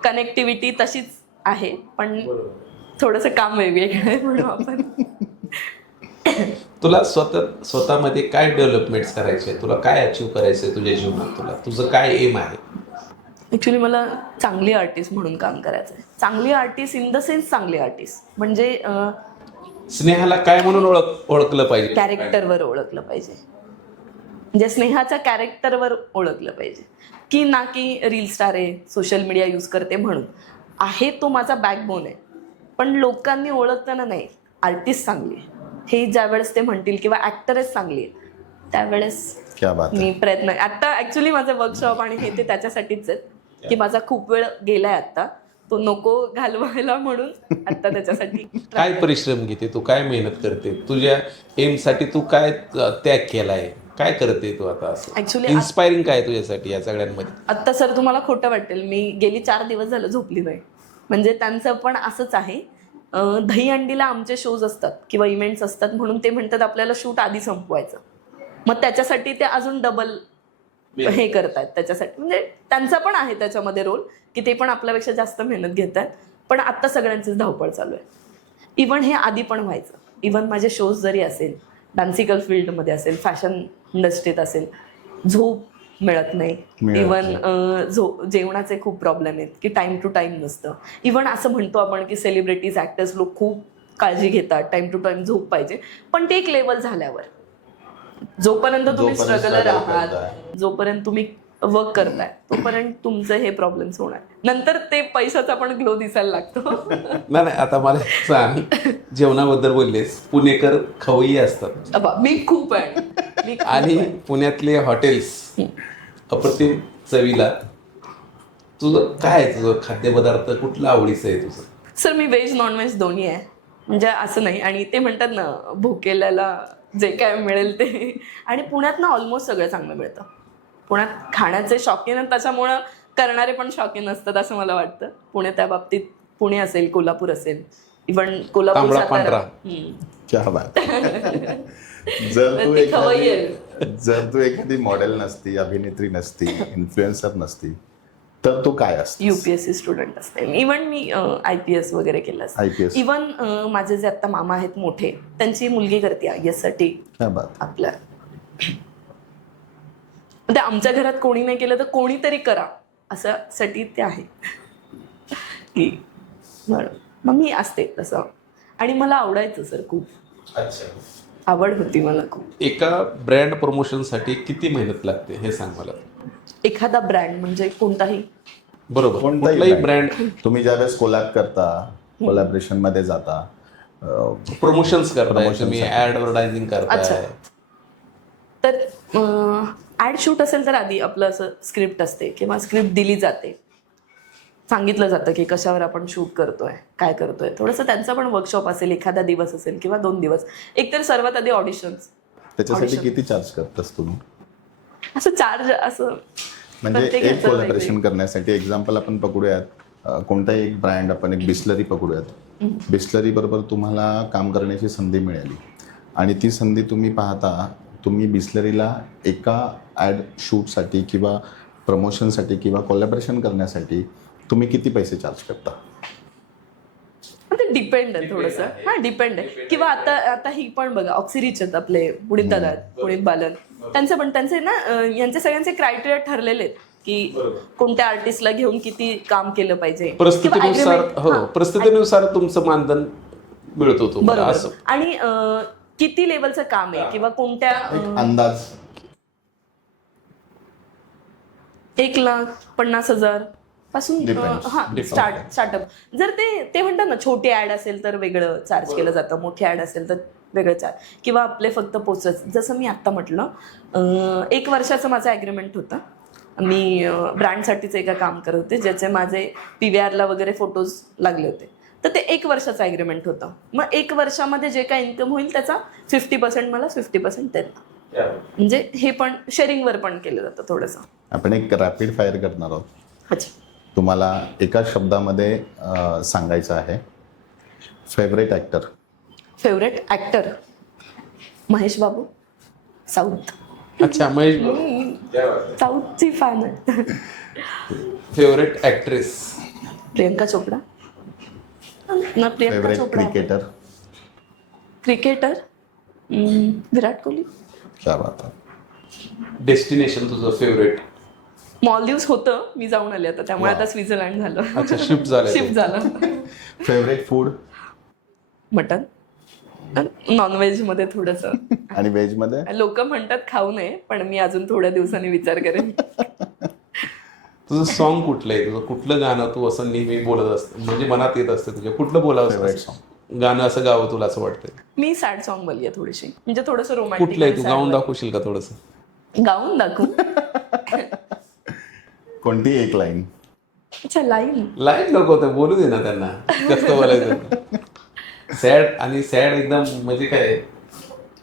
कनेक्टिव्हिटी तशीच आहे, पण थोडंसं काम वेगवेगळं आहे म्हणून आपण. तुला स्वतःमध्ये काय डेव्हलपमेंट्स करायचे, तुला काय अचीव करायचंय तुझ्या जीवनात, तुझं काय एम आहे? ॲक्च्युली मला चांगली आर्टिस्ट म्हणून काम करायचं आहे. चांगली आर्टिस्ट इन द सेन्स चांगली आर्टिस्ट म्हणजे स्नेहाला काय म्हणून ओळखलं पाहिजे? कॅरेक्टरवर ओळखलं पाहिजे. म्हणजे स्नेहाच्या कॅरेक्टरवर ओळखलं पाहिजे, की ना की रील स्टार आहे, सोशल मीडिया यूज करते म्हणून. आहे तो माझा बॅकबोन आहे, पण लोकांनी ओळखताना नाही आर्टिस्ट चांगली आहे. हे ज्यावेळेस ते म्हणतील किंवा ऍक्टरच चांगली आहे त्यावेळेस क्या बात आहे. मी प्रयत्न आता ऍक्च्युली माझं वर्कशॉप आणि हे ते त्याच्यासाठीच आहेत की माझा खूप वेळ गेलाय आता तो नको घालवायला म्हणून आता त्याच्यासाठी काय परिश्रम घेते तू, काय मेहनत करते, तुझ्या एम साठी तू काय त्याग केलाय, काय करते तू आता असं ऍक्च्युली इन्स्पायरिंग काय तुझ्यासाठी या सगळ्यांमध्ये? आत्ता सर तुम्हाला खोटं वाटेल मी गेली 4 दिवस झालं झोपली नाही. म्हणजे त्यांचं पण असंच आहे. दहीहंडीला आमचे शोज असतात किंवा इव्हेंट्स असतात म्हणून ते म्हणतात आपल्याला शूट आधी संपवायचं. मग त्याच्यासाठी ते अजून डबल हे करतायत त्याच्यासाठी. म्हणजे त्यांचा पण आहे त्याच्यामध्ये रोल की ते पण आपल्यापेक्षा जास्त मेहनत घेत आहेत. पण आत्ता सगळ्यांचीच धावपळ चालू आहे. इव्हन हे आधी पण व्हायचं. इव्हन माझे शोज जरी असेल, डान्सिकल फील्डमध्ये असेल, फॅशन इंडस्ट्रीत असेल, झोप मिळत नाही. इव्हन जेवणाचे खूप प्रॉब्लेम आहेत की टाइम टू टाइम नसतं. इव्हन असं म्हणतो आपण की सेलिब्रिटीज ॲक्टर्स लोक खूप काळजी घेतात, टाइम टू टाइम झोप पाहिजे. पण ते एक लेवल झाल्यावर जोपर्यंत तुम्ही स्ट्रगलर आहात, जोपर्यंत तुम्ही वर्क करताय तोपर्यंत तुमचे हे प्रॉब्लेम्स होणार. नंतर ते पैशाचा पण ग्लो दिसायला लागतो. नाही आता मला सांग, जेवणाबद्दल बोललेस, पुणेकर खवय्ये असतात मी खूप आहे आणि पुण्यातले हॉटेल्स अप्रतिम चवीला. तुझं काय आहे, तुझं खाद्यपदार्थ कुठला आवडीचं आहे तुझं? सर मी व्हेज नॉनव्हेज दोन्ही आहे. म्हणजे असं नाही. आणि ते म्हणतात ना भुकेल्याला जे काय मिळेल ते. आणि पुण्यात ना ऑलमोस्ट सगळं चांगलं मिळतं. पुण्यात खाण्याचे शौकीन आहेत त्याच्यामुळं करणारे पण शौकीन असतात असं मला वाटतं. पुणे त्या बाबतीत पुणे असेल, कोल्हापूर असेल, इव्हन कोल्हापूर तांबडा पांढरा. क्या बात. जर तू एखादी मॉडेल नसती, अभिनेत्री नसती, इन्फ्लुएन्सर नसती तर तू काय असते? UPSC स्टुडंट असते. इव्हन मी IPS वगैरे केलं असतं. IPS. इव्हन माझे जे आता मामा आहेत मोठे त्यांची मुलगी करते IAS साठी क्या बात. आपल्या. ते आमच्या घरात कोणी नाही केलं तर कोणीतरी करा असं साठी ते आहे की मग मी असते तसं. आणि मला आवडायचं सर खूप. अच्छा, आवड होती मला खूप. एका ब्रँड प्रमोशनसाठी किती मेहनत लागते हे सांग मला. एखादा ब्रँड म्हणजे कोणताही? बरोबर, कोणताही कुठलाही ब्रँड. तुम्ही ज्यावेळेस कोलॅब करता, कोलॅबरेशन मध्ये जाता, प्रमोशन्स करताय तुम्ही, ऍडव्हर्टायझिंग अच्छा. करताय, तर ॲड शूट असेल तर आधी आपलं असं स्क्रिप्ट असते किंवा स्क्रिप्ट दिली जाते, सांगितलं जातं की कशावर आपण शूट करतोय, काय करतोय. थोडंसं त्यांचा पण वर्कशॉप असेल, एखादा दिवस असेल किंवा 2 दिवस. एकतर सर्वात आधी ऑडिशन्स. त्याच्यासाठी किती चार्ज करतास तुम्ही? असं चार्ज असं म्हणजे प्रत्येकाचं एक कोलॅबरेशन करण्यासाठी एक्झाम्पल आपण पकडूयात, कोणताही एक ब्रँड, आपण एक बिस्लरी पकडूयात. बिस्लरी बरोबर तुम्हाला काम करण्याची संधी मिळाली आणि ती संधी तुम्ही पाहता, तुम्ही बिस्लरीला एका ॲड शूटसाठी किंवा प्रमोशनसाठी किंवा कोलॅबरेशन करण्यासाठी तुम्ही किती पैसे चार्ज करता? ते डिपेंड आहे थोडंसं. हां, डिपेंड आहे. किंवा आता ही पण बघा, ऑक्सिरिच आहेत आपले, पुणित दादा आहेत, पुणित बालन. त्यांचे ना यांचे सगळ्यांचे क्रायटेरिया ठरलेले आहेत की कोणत्या आर्टिस्टला घेऊन किती काम केलं पाहिजे. परिस्थितीनुसार. हो, परिस्थितीनुसार तुमचं मानधन मिळतो तुम्हाला असं. आणि किती लेवलचं काम आहे किंवा कोणत्या अंदाज 1,50,000 पासून स्टार्टअप. जर ते म्हणतात ना छोटी ऍड असेल तर वेगळं चार्ज केलं जातं, मोठी ऍड असेल तर वेगळं चार्ज. किंवा आपले फक्त पोस्टर्स. जसं मी आत्ता म्हटलं, 1 वर्षाचं माझं ॲग्रीमेंट होतं. मी ब्रँडसाठीच एका काम करत होते ज्याचे माझे PVRला वगैरे फोटोज लागले होते. तर ते 1 वर्षाचं ॲग्रीमेंट होतं. मग 1 वर्षामध्ये जे काय इन्कम होईल त्याचा 50% मला, 50% त्यांना. म्हणजे हे पण शेअरिंगवर पण केलं जातं थोडंसं. आपण एक रॅपिड फायर करणार आहोत. अच्छा. तुम्हाला एका शब्दामध्ये सांगायचं आहे. Favourite actor? Favourite actor Mahesh Babu, south. अच्छा, महेश. साऊथची फॅन आहे. Favourite actress? प्रियंका चोपडा. ना प्रियंका फेवरेट चोपडा. क्रिकेटर विराट कोहली. क्या बात आहे. डेस्टिनेशन तुझं फेवरेट? मॉलदीव्स होतं, मी जाऊन आले आता, त्यामुळे आता स्वित्झर्लंड झालं. अच्छा, शिफ्ट झालं. Favourite food? मटन. नॉनव्हेज मध्ये थोडंसं. आणि व्हेज मध्ये? लोक म्हणतात खाऊ नये, पण मी अजून थोड्या दिवसांनी विचार करेन. तुझं सॉन्ग कुठलं आहे? तुझं कुठलं गाणं तू असं नेहमी बोलत असतं, म्हणजे मनात येत असतं तुझ्या? कुठलं बोलावं फेवरेट सॉन्ग? गाणं असं गावं तुला असं वाटतंय? मी सॅड सॉन्ग बोलली आहे थोडीशी, म्हणजे थोडंसं कुठलं आहे तू रोमॅन्टिक गाऊन दाखवशील का थोडस? गाऊन दाखवू. कोणती एक लाईन? अच्छा, लाईन. लाईन नको ते बोलू दे ना त्यांना कसं बोलायचं. सॅड आणि सॅड एकदम म्हणजे काय,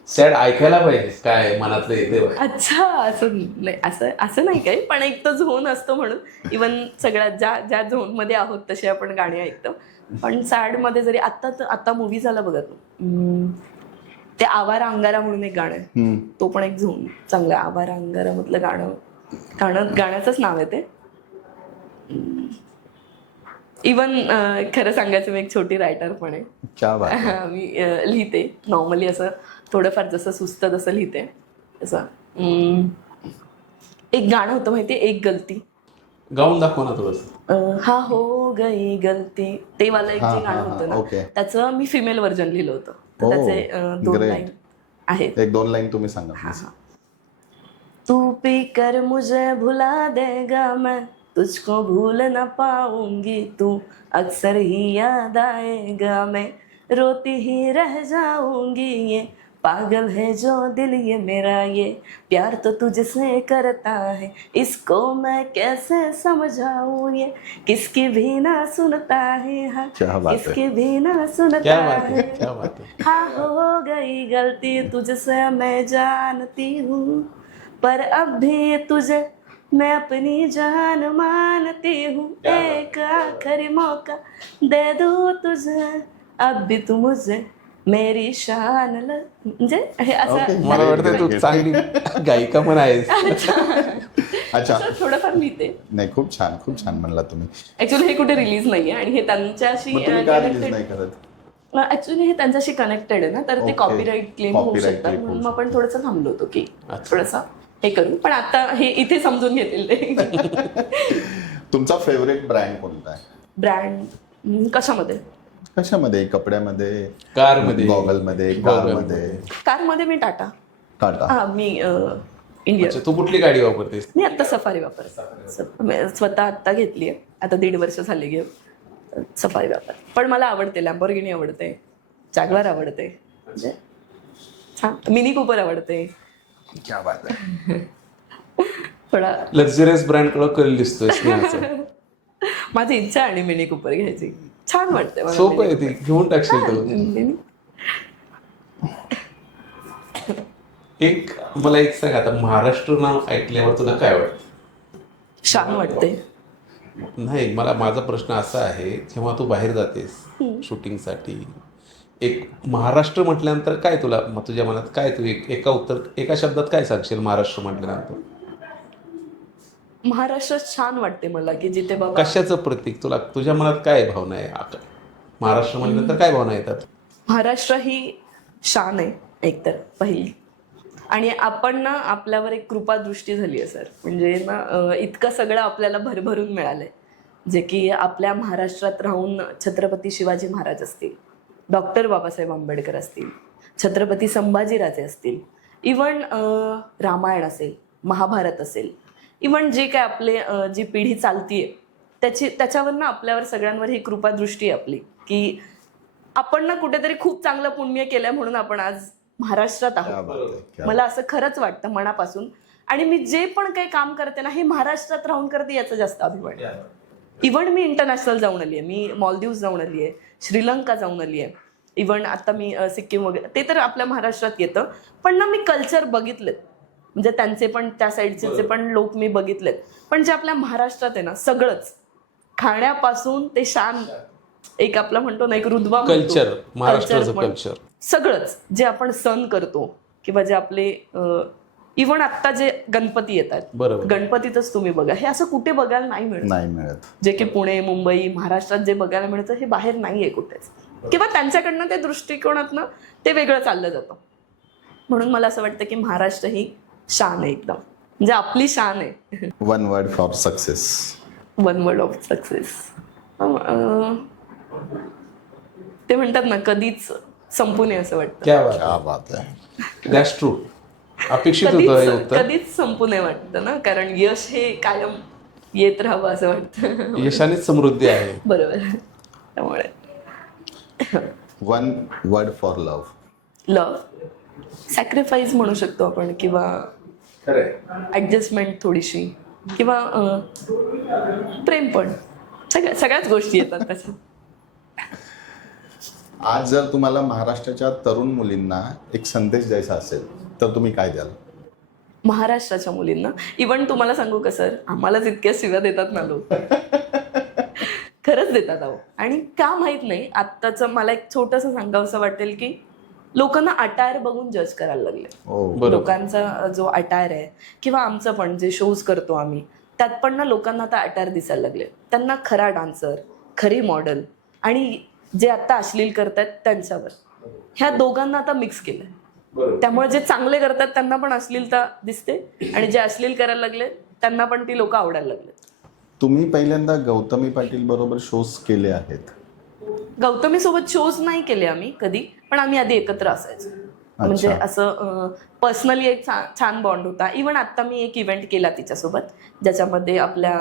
सॅड ऐकायला पाहिजे काय मनातलं येते. अच्छा, असं नाही, असं नाही काही, पण एक तर झोन असतो म्हणून इवन सगळ्यात ज्या झोन मध्ये आहोत तसे आपण गाणी ऐकतो. पण सॅड मध्ये जरी आता मूवी झाला बघा तो, ते आवारा अंगारा म्हणून एक गाणं आहे, तो पण एक झोन चांगलं आहे. आवारा अंगारा मधलं गाण्याचंच नाव आहे ते. इवन खरं सांगायचं मी एक छोटी रायटर पण आहे. क्या बात आहे. मी लिहिते नॉर्मली, असं थोडंफार जसं सुचतं तसं लिहिते. असं एक गाणं होतं माहिती, एक गलती. गाऊन दाखव ना थोडस. हा हो गई गलती, ते वाला एक जे गाणं होतं ना, ओके. त्याचं मी फिमेल व्हर्जन लिहिलं होतं. तर त्याचे 2 great. लाईन आहेत. एक 2 लाईन तुम्ही सांगा please. तू पी कर मुझे भुला देगा मैं, तुझको भूल न पाऊंगी, तू अक्सर ही याद आएगा, मैं रोती ही रह जाऊंगी, ये पागल है जो दिल ये मेरा, ये प्यार तो तुझसे करता है, इसको मैं कैसे समझाऊं, ये किसकी भी ना सुनता है, हाँ क्या बात है. किसकी भी ना सुनता क्या बात है, है. क्या बात है. हाँ हो गई गलती तुझसे मैं जानती हूँ, पर अब भी तुझे मैं अपनी जान मानती हूँ, एक आखिरी मौका दे दूँ तुझे, अब भी तू मुझे मेरी शान म्हणजे हे असं मला वाटतं तू चांगली गायिका पण आहेस. अच्छा, थोडंफार लिहिते. नाही खूप छान म्हणला तुम्ही. ऍक्च्युली हे कुठे रिलीज नाहीये आणि हे त्यांच्याशी मग तुम्ही का रिलीज नाही करत? ऍक्च्युली हे त्यांच्याशी कनेक्टेड आहे ना, तर ते Okay. कॉपीराईट क्लेम होऊ Copyright शकतात, claim म्हणून होऊ आपण थोडंसं थांबलो होतो की अच्छा. थोडंसं हे करू. पण आता हे इथे समजून घेतील ते. तुमचा फेवरेट ब्रँड कोणता आहे? ब्रँड कशामध्ये? कशामध्ये? कपड्यामध्ये, कारमध्ये, गॉगलमध्ये, कारमध्ये? कारमध्ये मी टाटा. टाटा. मी इंडियन. अच्छा, तू कुठली गाडी वापरतेस? मी आता सफारी वापरते. स्वतः आत्ता घेतली आहे, आता 1.5 वर्ष झाली घेऊन. सफारी वापर, पण मला आवडते. लॅम्बोर्गिनी आवडते, जॅग्वार आवडते, म्हणजे छान. मिनी कूपर आवडते. क्या बात आहे. थोडा लक्झरियस ब्रँड कडे कल दिसतोय स्नेहाचं. माझी इच्छा आहे आणि मिनी कूपर घ्यायची, छान वाटते मला. सोपं आहे, ती घेऊन टाकशील तू. Mini. एक मला एक सांग, आता महाराष्ट्र नाव ऐकल्यावर तुला काय वाटतं? छान वाटते. नाही, मला माझा प्रश्न असा आहे, जेव्हा तू बाहेर जातेस शूटिंगसाठी, एक महाराष्ट्र म्हटल्यानंतर काय तुला तुझ्या मनात काय, तू एका शब्दात काय सांगशील महाराष्ट्र म्हटल्यानंतर? महाराष्ट्र छान वाटते मला, की जिथे बाबा कशाचं प्रतीक तुला, तुझ्या मनात काय भावना आहे महाराष्ट्र म्हटल्यानंतर? काय भावना येतात? महाराष्ट्र ही शान आहे एकतर पहिली, आणि आपण ना आपल्यावर एक कृपादृष्टी झाली आहे सर. म्हणजे ना इतकं सगळं आपल्याला भरभरून मिळालंय, जे की आपल्या महाराष्ट्रात राहून छत्रपती शिवाजी महाराज असतील, डॉक्टर बाबासाहेब आंबेडकर असतील, छत्रपती संभाजीराजे असतील, इवन रामायण असेल, महाभारत असेल, इवन जे काय आपले जी पिढी चालतीये त्याच्यावर ना आपल्यावर सगळ्यांवर ही कृपादृष्टी आहे आपली, की आपण ना कुठेतरी खूप चांगलं पुण्य केलंय म्हणून आपण आज महाराष्ट्रात आहोत. मला असं खरंच वाटतं मनापासून. आणि मी जे पण काही काम करते ना, हे महाराष्ट्रात राहून करते याचा जास्त अभिमान. इव्हन मी इंटरनॅशनल जाऊन आली आहे, मी मॉलदीव्स जाऊन आली आहे, श्रीलंका जाऊन आली आहे, इव्हन आता मी सिक्कीम वगैरे, ते तर आपल्या महाराष्ट्रात येतं. पण ना मी कल्चर बघितलेत, म्हणजे त्यांचे पण त्या साईडचे जे पण लोक मी बघितलेत. पण जे आपल्या महाराष्ट्रात आहे ना, सगळंच खाण्यापासून ते शान, एक आपला म्हणतो ना, एक रुतबा कल्चर, महाराष्ट्राचं कल्चर, सगळंच जे आपण सण करतो किंवा जे आपले इव्हन आता जे गणपती येतात, गणपतीतच तुम्ही बघा, हे असं कुठे बघायला नाही मिळत. जे की पुणे, मुंबई, महाराष्ट्रात जे बघायला मिळतं हे बाहेर नाहीये कुठेच, किंवा त्यांच्याकडनं ते दृष्टिकोनातनं ते वेगळं चाललं जातं. म्हणून मला असं वाटतं की महाराष्ट्र ही शान आहे एकदम, म्हणजे आपली शान आहे. One word for success. One word of success. ते म्हणतात ना, कधीच संपू नये असं वाटतं. क्या बात आहे. That's true. अपेक्षित होतं, कधीच संपू नये वाटतं ना, कारण यश हे कायम येत राहावं असं वाटतं. यशानेच समृद्धी आहे. बरोबर. त्यामुळे one word for love. Love, sacrifice म्हणू शकतो आपण, किंवा ॲडजस्टमेंट थोडीशी, किंवा प्रेम पण. सगळ्याच गोष्टी येतात त्याच्यात. आज जर तुम्हाला महाराष्ट्राच्या तरुण मुलींना एक संदेश द्यायचा असेल तर तुम्ही काय द्याल? महाराष्ट्राच्या मुलींना, इव्हन तुम्हाला सांगू का सर, आम्हालाच इतक्या शिव्या देतात ना लोक. खरंच देतात अहो. आणि का माहित नाही, आत्ताचं मला एक छोटंसं सांगावंसं वाटेल की लोकांना अटायर बघून जज करायला लागले. बरोबर. लोकांचा जो अटायर आहे, किंवा आमचं पण जे शोज करतो आम्ही, त्यात पण ना लोकांना आता अटायर दिसायला लागले. त्यांना खरा डान्सर, खरी मॉडेल आणि जे आता अश्लील करतात त्यांच्यावर, ह्या दोघांना आता मिक्स केलंय. त्यामुळे जे चांगले करतात त्यांना पण अश्लीलता दिसते, आणि जे अश्लील करायला लागले त्यांना पण ती लोक आवडायला लागले. तुम्ही पहिल्यांदा गौतमी पाटील बरोबर शोज केले आहेत? गौतमी सोबत शोज नाही केले आम्ही कधी, पण आम्ही आधी एकत्र असायचो. म्हणजे असं पर्सनली एक छान बॉन्ड होता. इव्हन आता मी एक इव्हेंट केला तिच्यासोबत, ज्याच्यामध्ये आपल्या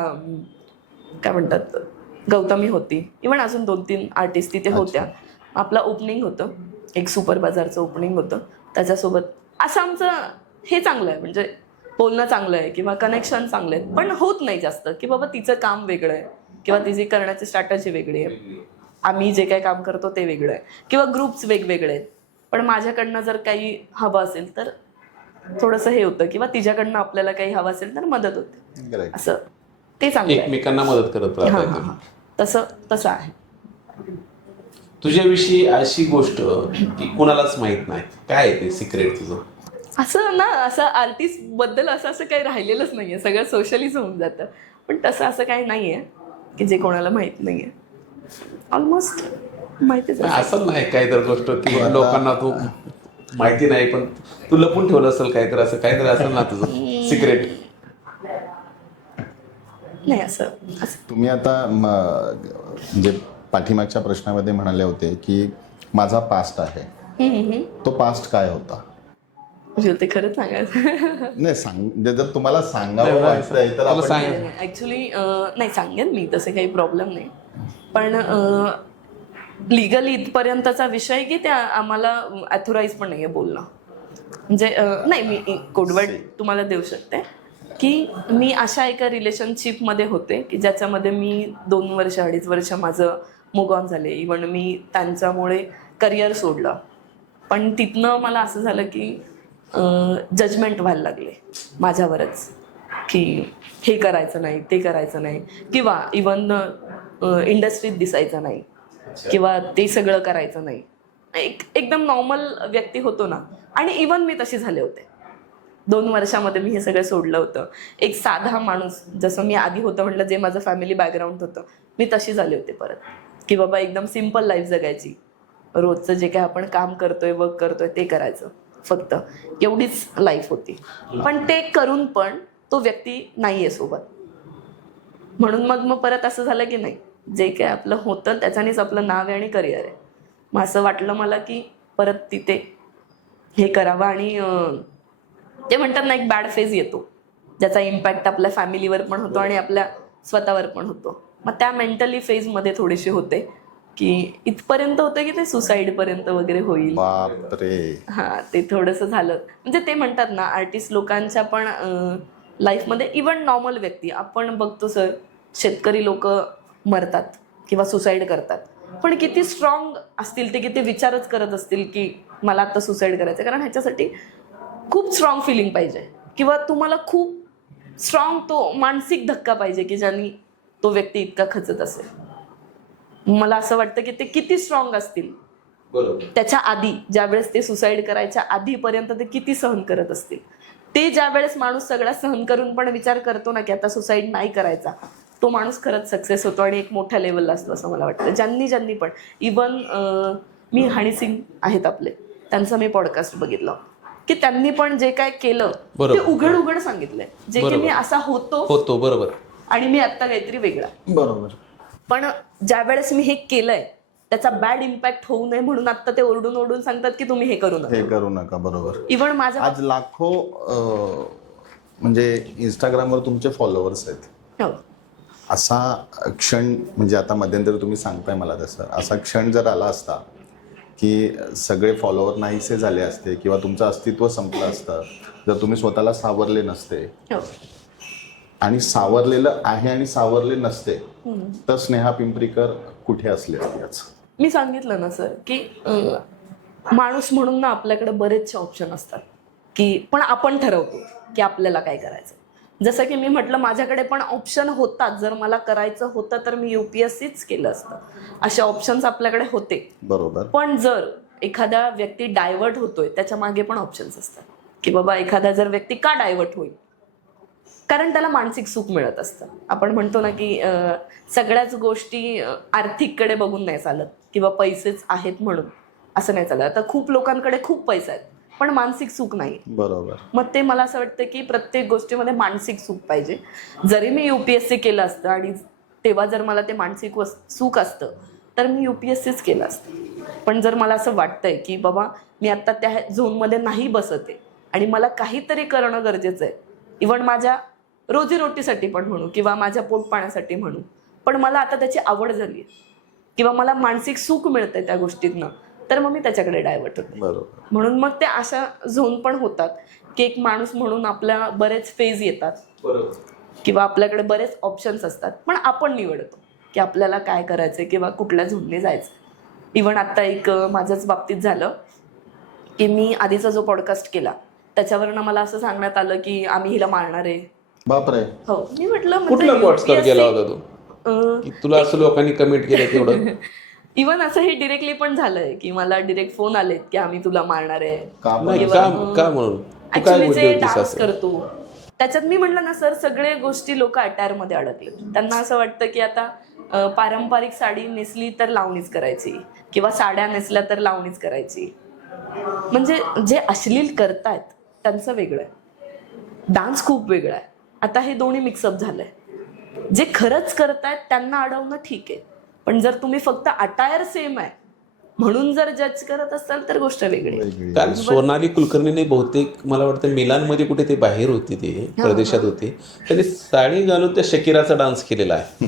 काय म्हणतात, गौतमी होती, इव्हन अजून 2-3 आर्टिस्ट तिथे होत्या. आपलं ओपनिंग होतं, एक सुपर बाजारचं ओपनिंग होतं त्याच्यासोबत. असं आमचं हे चांगलं आहे, म्हणजे बोलणं चांगलं आहे किंवा कनेक्शन चांगले आहेत. पण होत नाही जास्त की बाबा तिचं काम वेगळं आहे किंवा तिची करण्याची स्ट्रॅटजी वेगळी आहे, आम्ही जे काही काम करतो ते वेगळं आहे, किंवा ग्रुप्स वेगवेगळे आहेत. पण माझ्याकडनं जर काही हवं असेल तर थोडंसं हे होतं, किंवा तिच्याकडनं आपल्याला काही हवं असेल तर मदत होते. असं ते चांगलं आहे. एकमेकांना मदत करत राहतात. तसं आहे. तुझ्याविषयी अशी गोष्ट की कुणालाच माहित नाही, काय आहे ते सिक्रेट तुझं? असं ना, असं आर्टिस्ट बद्दल असं काही राहिलेलंच नाहीये, सगळं सोशलीच होऊन जातं. पण तसं असं काही नाहीये की जे कोणाला माहित नाहीये. ऑलमोस्ट माहितीच आहे. असं नाही काय तर गोष्ट की लोकांना तू माहिती नाही पण तू लपून ठेवलं असेल काहीतरी, असं काहीतरी असेल ना तुझं सिक्रेट? नाही असं. तुम्ही आता म्हणजे पाठीमागच्या प्रश्नामध्ये म्हणाले होते की माझा पास्ट आहे, तो पास्ट काय होता? म्हणजे ते खरंच सांगायचं नाही जर तुम्हाला सांगावं वाटतंय तर आपण ऍक्च्युली नाही सांगेन मी, तसे काही प्रॉब्लेम नाही. पण लिगली इथपर्यंतचा विषय की त्या आम्हाला अथोराईज पण नाहीये बोलणं. म्हणजे नाही, मी कोडवर्ड तुम्हाला देऊ शकते की मी अशा एका रिलेशनशिपमध्ये होते की ज्याच्यामध्ये मी 2 वर्ष 2.5 वर्ष माझं मूव ऑन झाले. इव्हन मी त्यांच्यामुळे करिअर सोडलं. पण तिथनं मला असं झालं की जजमेंट व्हायला लागले माझ्यावरच की हे करायचं नाही, ते करायचं नाही, किंवा इवन इंडस्ट्रीत दिसायचं नाही, किंवा ते सगळं करायचं नाही. एकदम नॉर्मल व्यक्ती होतो ना, आणि इवन मी तशी झाले होते. 2 वर्षामध्ये मी हे सगळं सोडलं होतं. एक साधा माणूस जसं मी आधी होतं, म्हटलं जे माझं फॅमिली बॅकग्राऊंड होतं, मी तशी झाले होते परत, की बाबा एकदम सिम्पल लाईफ जगायची. रोजचं जे काय आपण काम करतोय, वर्क करतोय ते करायचं, फक्त एवढीच लाईफ होती. पण ते करून पण तो व्यक्ती नाहीये सोबत. म्हणून मग परत असं झालं की नाही, जे काय आपलं होतं त्याच्यानेच आपलं नाव आहे आणि करिअर आहे. मग असं वाटलं मला की परत तिथे हे करावं. आणि ते म्हणतात ना, एक बॅड फेज येतो ज्याचा इम्पॅक्ट आपल्या फॅमिलीवर पण होतो आणि आपल्या स्वतःवर पण होतो. मग त्या मेंटली फेजमध्ये थोडेसे होते की इथपर्यंत होतं की ते सुसाईडपर्यंत वगैरे होईल. बापरे. हां, ते थोडंसं झालं. म्हणजे ते म्हणतात ना, आर्टिस्ट लोकांच्या पण लाईफमध्ये, इव्हन नॉर्मल व्यक्ती आपण बघतो सर, शेतकरी लोक मरतात किंवा सुसाईड करतात, पण किती स्ट्रॉंग असतील ते, किती विचारच करत असतील की मला आता सुसाईड करायचं. कारण ह्याच्यासाठी खूप स्ट्रॉंग फिलिंग पाहिजे, किंवा तुम्हाला खूप स्ट्रॉंग तो मानसिक धक्का पाहिजे की ज्याने तो व्यक्ती इतका खचत असेल. मला असं वाटतं की ते किती स्ट्रॉंग असतील. बरोबर. त्याच्या आधी, ज्यावेळेस ते सुसाईड करायच्या आधीपर्यंत ते किती सहन करत असतील. ते ज्यावेळेस माणूस सगळा सहन करून पण विचार करतो ना की आता सुसाईड नाही करायचा, तो माणूस खरंच सक्सेस होतो आणि एक मोठ्या लेवलला असतो असं मला वाटतं. ज्यांनी पण, इवन मी हनी सिंग आहेत आपले, त्यांचं मी पॉडकास्ट बघितलं की त्यांनी पण जे काय केलं ते उघड सांगितलंय, जे की मी असा होतो बरोबर, आणि मी आता काहीतरी वेगळा. बरोबर. पण ज्या वेळेस मी हे केलंय त्याचा बॅड इम्पॅक्ट होऊ नये म्हणून आता ते ओरडून सांगतात की तुम्ही हे करू नका. बरोबर. इव्हन माझा आज लाखो म्हणजे इंस्टाग्रामवर तुमचे फॉलोअर्स आहेत. हो. असा क्षण, म्हणजे आता मध्यंतरी तुम्ही सांगताय मला तसं, असा क्षण जर आला असता की सगळे फॉलोअर नाहीसे झाले असते किंवा तुमचं अस्तित्व संपलं असतं जर तुम्ही स्वतःला सावरले नसते. हो. आणि सावरलेलं आहे आणि सावरले नसते तर स्नेहा पिंपरीकर कुठे असले असते आज? मी सांगितलं ना सर की माणूस म्हणून ना आपल्याकडे बरेचसे ऑप्शन असतात की पण आपण ठरवतो की आपल्याला काय करायचं. जसं की मी म्हटलं माझ्याकडे पण ऑप्शन होतात, जर मला करायचं होतं तर मी UPSCच केलं असतं. असे ऑप्शन्स आपल्याकडे होते. बरोबर. पण जर एखादा व्यक्ती डायव्हर्ट होतोय त्याच्या मागे पण ऑप्शन्स असतात की बाबा एखादा जर व्यक्ती का डायव्हर्ट होईल, कारण त्याला मानसिक सुख मिळत असतं. आपण म्हणतो ना की सगळ्याच गोष्टी आर्थिककडे बघून नाही चालत किंवा पैसेच आहेत म्हणून असं नाही चालत. आता खूप लोकांकडे खूप पैसा आहे पण मानसिक सुख नाही. बरोबर. मग ते मला असं वाटतं की प्रत्येक गोष्टीमध्ये मानसिक सुख पाहिजे. जरी मी UPSC केलं असतं आणि तेव्हा जर मला ते मानसिक सुख असतं तर मी UPSCच केलं असतं. पण जर मला असं वाटतंय की बाबा मी आत्ता त्या झोनमध्ये नाही बसत आहे आणि मला काहीतरी करणं गरजेचं आहे, इव्हन माझ्या रोजीरोटीसाठी पण म्हणू किंवा माझ्या पोटपाण्यासाठी म्हणू, पण मला आता त्याची आवड झाली आहे किंवा मला मानसिक सुख मिळतंय त्या गोष्टीतनं, तर मग मी त्याच्याकडे डायव्हर्ट होते. बरोबर. म्हणून मग ते अशा झोन पण होतात की एक माणूस म्हणून आपल्या बरेच फेज येतात किंवा आपल्याकडे बरेच ऑप्शन्स असतात पण आपण निवडतो की आपल्याला काय करायचंय किंवा कुठल्या झोनने जायचं. इव्हन आता एक माझ्याच बाबतीत झालं की मी आधीचा जो पॉडकास्ट केला त्याच्यावरनं मला असं सांगण्यात आलं की आम्ही हिला मारणार आहे. बापरे. हो. मी म्हटलं कुठला पॉडकास्ट केला होता तू की तुला असं लोकांनी कमेंट केलं तेवढं? इव्हन असं हे डिरेक्टली पण झालंय की मला डिरेक्ट फोन आलेत की आम्ही तुला मारणार आहे. नाही, का म्हणून तू काय ऍक्च्युली बोलली जे होतीस डान्स असं? करतो त्याच्यात मी म्हटलं ना सर, सगळे गोष्टी लोक अटायर मध्ये अडकले. त्यांना असं वाटतं की आता पारंपरिक साडी नेसली तर लावणीच करायची किंवा साड्या नेसल्या तर लावणीच करायची. म्हणजे जे अश्लील करतायत त्यांचं वेगळं आहे, डान्स खूप वेगळा आहे. आता हे दोन्ही मिक्सअप झालंय. जे खरंच करतायत त्यांना अडवणं ठीक आहे, पण जर तुम्ही फक्त अटायर सेम आहे म्हणून जर जज करत असाल तर गोष्ट वेगळी आहे. काल सोनाली कुलकर्णीने बहुतेक मला वाटतं मिलानमध्ये कुठे ते बाहेर होते, ते प्रदेशात होते, त्यांनी साडी घालून त्या शकीराचा डान्स केलेला आहे.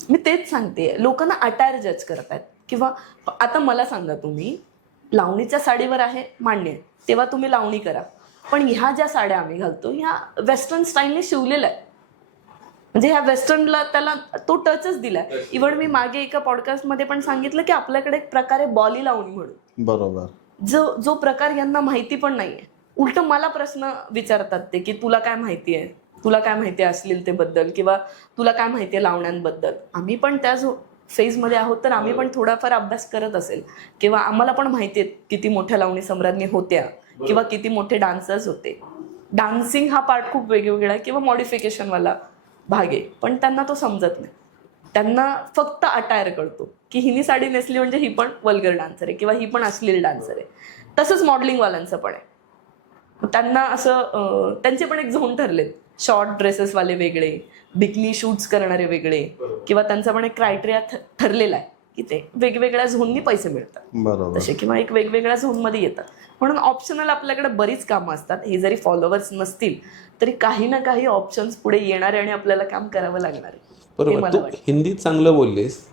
मी तेच सांगते, लोकांना अटायर जज करतायत. किंवा आता मला सांगा, तुम्ही लावणीच्या साडीवर आहे मान्य आहे, तेव्हा तुम्ही लावणी करा, पण ह्या ज्या साड्या आम्ही घालतो ह्या वेस्टर्न स्टाईलने शिवलेल्या आहे. म्हणजे ह्या वेस्टर्नला त्याला तो टचच दिलाय. इव्हन मी मागे एका पॉडकास्टमध्ये पण सांगितलं की आपल्याकडे एक प्रकारे बॉली लावणी म्हणून, बरोबर, जो प्रकार यांना माहिती पण नाहीये. उलट मला प्रश्न विचारतात ते की तुला काय माहिती आहे, तुला काय माहिती आहे अश्लीलतेबद्दल किंवा तुला काय माहिती आहे लावण्यांबद्दल. आम्ही पण त्या फेजमध्ये आहोत तर आम्ही पण थोडाफार अभ्यास करत असेल किंवा आम्हाला पण माहिती आहे किती मोठ्या लावणी सम्राज्ञी होत्या किंवा किती मोठे डान्सर्स होते. डान्सिंग हा पार्ट खूप वेगवेगळा आहे किंवा मॉडिफिकेशनवाला भाग आहे, पण त्यांना तो समजत नाही. त्यांना फक्त अटायर कळतो की हिनी साडी नेसली म्हणजे ही पण वल्गर डान्सर आहे किंवा ही पण अश्लील डान्सर आहे. तसंच मॉडेलिंगवाल्यांचं पण आहे. त्यांना असं त्यांचे पण एक झोन ठरलेत. शॉर्ट ड्रेसेसवाले वेगळे, बिकनी शूट्स करणारे वेगळे, किंवा त्यांचा पण एक क्रायटेरिया ठरलेला आहे की ते वेगवेगळ्या झोननी पैसे मिळतात. बरोबर, तसे किंवा एक वेगवेगळ्या झोनमध्ये येतात. म्हणून ऑप्शनल आपल्याकडे बरीच कामं असतात. हे जरी फॉलोअर्स नसतील तरी काही ना काही ऑप्शन्स पुढे येणार आहे आणि आपल्याला काम करावं लागणार आहे. बरोबर. तू हिंदी चांगलं बोललीस.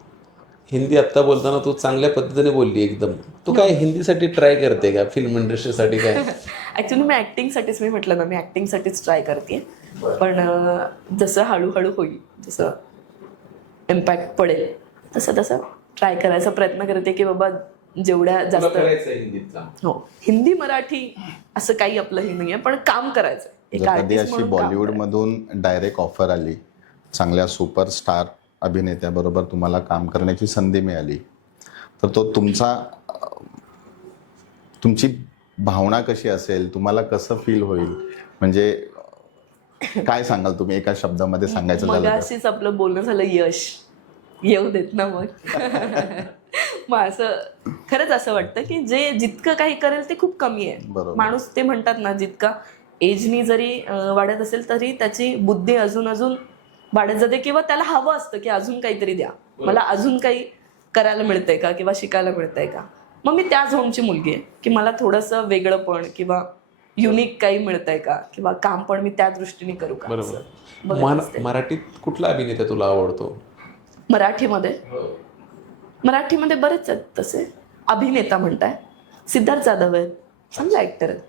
हिंदी आत्ता बोलताना तू चांगल्या पद्धतीने बोलली एकदम. तू काय हिंदीसाठी ट्राय करते का, फिल्म इंडस्ट्रीसाठी काय? ऍक्च्युली मी ऍक्टिंगसाठीच, मी म्हटलं ना, मी ऍक्टिंगसाठीच ट्राय करते. पण जसं हळूहळू होईल, जसं इम्पॅक्ट पडेल तसं तसं ट्राय करायचा प्रयत्न करते की बाबा जेवढ्या जास्त. हो, हिंदी मराठी असं काही आपलं हे नाहीये, पण काम करायचं. जर कधी अशी बॉलिवूड मधून डायरेक्ट ऑफर आली, चांगल्या सुपरस्टार अभिनेत्याबरोबर तुम्हाला काम करण्याची संधी मिळाली, तर तो तुमची भावना कशी असेल, तुम्हाला कसं फील होईल? म्हणजे काय सांगाल तुम्ही एका शब्दामध्ये सांगायचं झालं तर? मगाशीच आपलं बोलणं झालं, यश येऊ देत ना मग. मग असं खरंच असं वाटतं की जे जितकं काही करेल ते खूप कमी आहे. बरोबर. माणूस, ते म्हणतात ना, जितका एजनी जरी वाढत असेल तरी त्याची बुद्धी अजून अजून वाढत जाते किंवा त्याला हवं असतं की अजून काहीतरी द्या, मला अजून काही करायला मिळतंय का किंवा शिकायला मिळतंय का. मग मी त्या झोनची मुलगी आहे की मला थोडंसं वेगळंपण किंवा युनिक काही मिळतंय का किंवा काम पण मी त्या दृष्टीने करू का. बरोबर. मराठीत कुठला अभिनेता तुला आवडतो? मराठीमध्ये बरेच आहेत तसे. अभिनेता म्हणताय, सिद्धार्थ जाधव आहेत, चांगला ऍक्टर आहेत.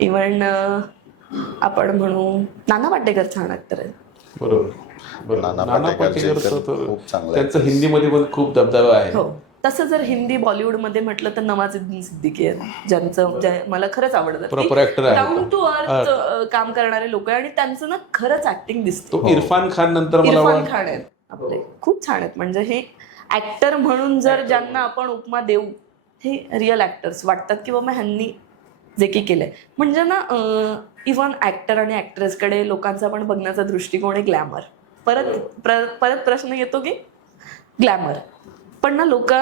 इव्हन आपण म्हणू नाना पाटेकर छान ऍक्टर आहेत. बरोबर. नाना नाना पाटेकरचे पाटेकर तर तर खूप चांगले त्यांचं हिंदीमध्ये पण खूप दबदबा आहे. हो, तसं जर हिंदी बॉलिवूडमध्ये म्हटलं तर नवाजुद्दीन सिद्दीकी आहेत, मला खरंच आवडतं. Proper actor आहेत. डाऊन टू अर्थ काम करणारे लोक आहे आणि त्यांचं ना खरंच ऍक्टिंग दिसतं. तो इरफान खान नंतर मला इरफान खान आहेत आपले, खूप छान आहेत. म्हणजे हे ऍक्टर म्हणून जर ज्यांना आपण उपमा देऊ, हे रिअल ऍक्टर्स वाटतात की बाबा ह्यांनी जे की केलंय. म्हणजे ना इव्हन ऍक्टर आणि ऍक्ट्रेसकडे लोकांचा पण बघण्याचा दृष्टिकोन आहे ग्लॅमर. परत प्रश्न येतो की ग्लॅमर, पण ना लोक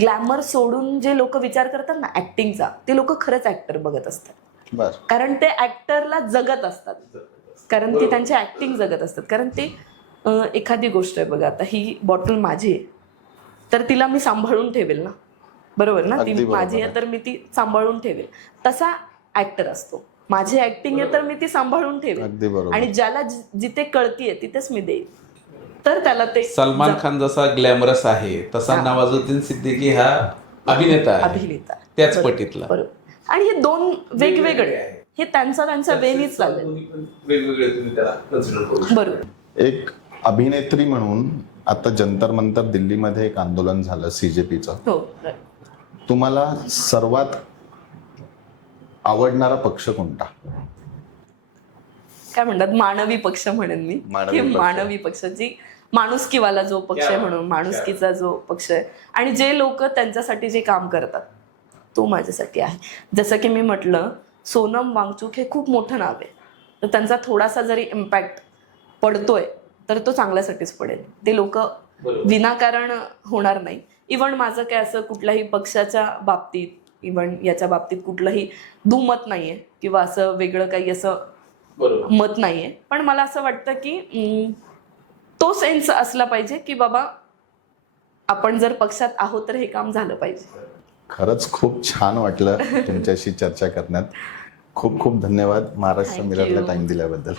ग्लॅमर सोडून जे लोक विचार करतात ना ऍक्टिंगचा, ते लोक खरंच ऍक्टर बघत असतात. बस कारण ते ऍक्टरला जगत असतात, कारण ते त्यांची ऍक्टिंग जगत असतात. कारण ते एखादी गोष्ट आहे बघा, आता ही बॉटल माझी आहे तर तिला मी सांभाळून ठेवेल ना, बरोबर ना, ती अगदी बरोबर माझी आहे तर मी ती सांभाळून ठेवेल. तसा ऍक्टर असतो. माझी ऍक्टिंग आहे तर मी ती सांभाळून अगदी ठेवेल बरोबर. आणि ज्याला जिथे कळतीये तिथेच मी देईल, तर त्याला ते सलमान खान जसा ग्लॅमरस आहे तसा नवाजुद्दीन सिद्दीकी हा अभिनेता आहे, अभिनेता त्याच पटीतला. बरोबर. आणि हे दोन वेगवेगळे, हे त्यांचा वेनीच चाललंय. वेगवेगळे तुम्ही त्याला कन्सिडर करू शकता. बरोबर. एक अभिनेत्री म्हणून आता जंतर मंतर दिल्लीमध्ये एक आंदोलन झालं CJPचं. हो, तुम्हाला सर्वात आवडणारा पक्ष कोणता? काय म्हणतात, मानवी पक्ष म्हणेन मी. मानवी हे पक्ष. मानवी पक्षाची माणुसकीवाला जो पक्ष आहे म्हणून, माणुसकीचा जो पक्ष आहे आणि जे लोक त्यांच्यासाठी जे काम करतात, तो माझ्यासाठी आहे. जसं की मी म्हटलं, सोनम वांगचुक हे खूप मोठं नाव आहे, तर त्यांचा थोडासा जरी इम्पॅक्ट पडतोय तर तो चांगल्यासाठीच पडेल. ते लोक विनाकारण होणार नाही. इव्हन माझं काय असं कुठल्याही पक्षाच्या बाबतीत, इव्हन याच्या बाबतीत कुठलंही दुमत नाहीये किंवा असं वेगळं काही असं मत नाहीये. पण मला असं वाटतं की तो सेन्स असला पाहिजे की बाबा आपण जर पक्षात आहोत तर हे काम झालं पाहिजे. खरंच खूप छान वाटलं तुमच्याशी चर्चा करण्यात. खूप खूप धन्यवाद महाराष्ट्र Thank मिररला you. टाइम दिल्याबद्दल.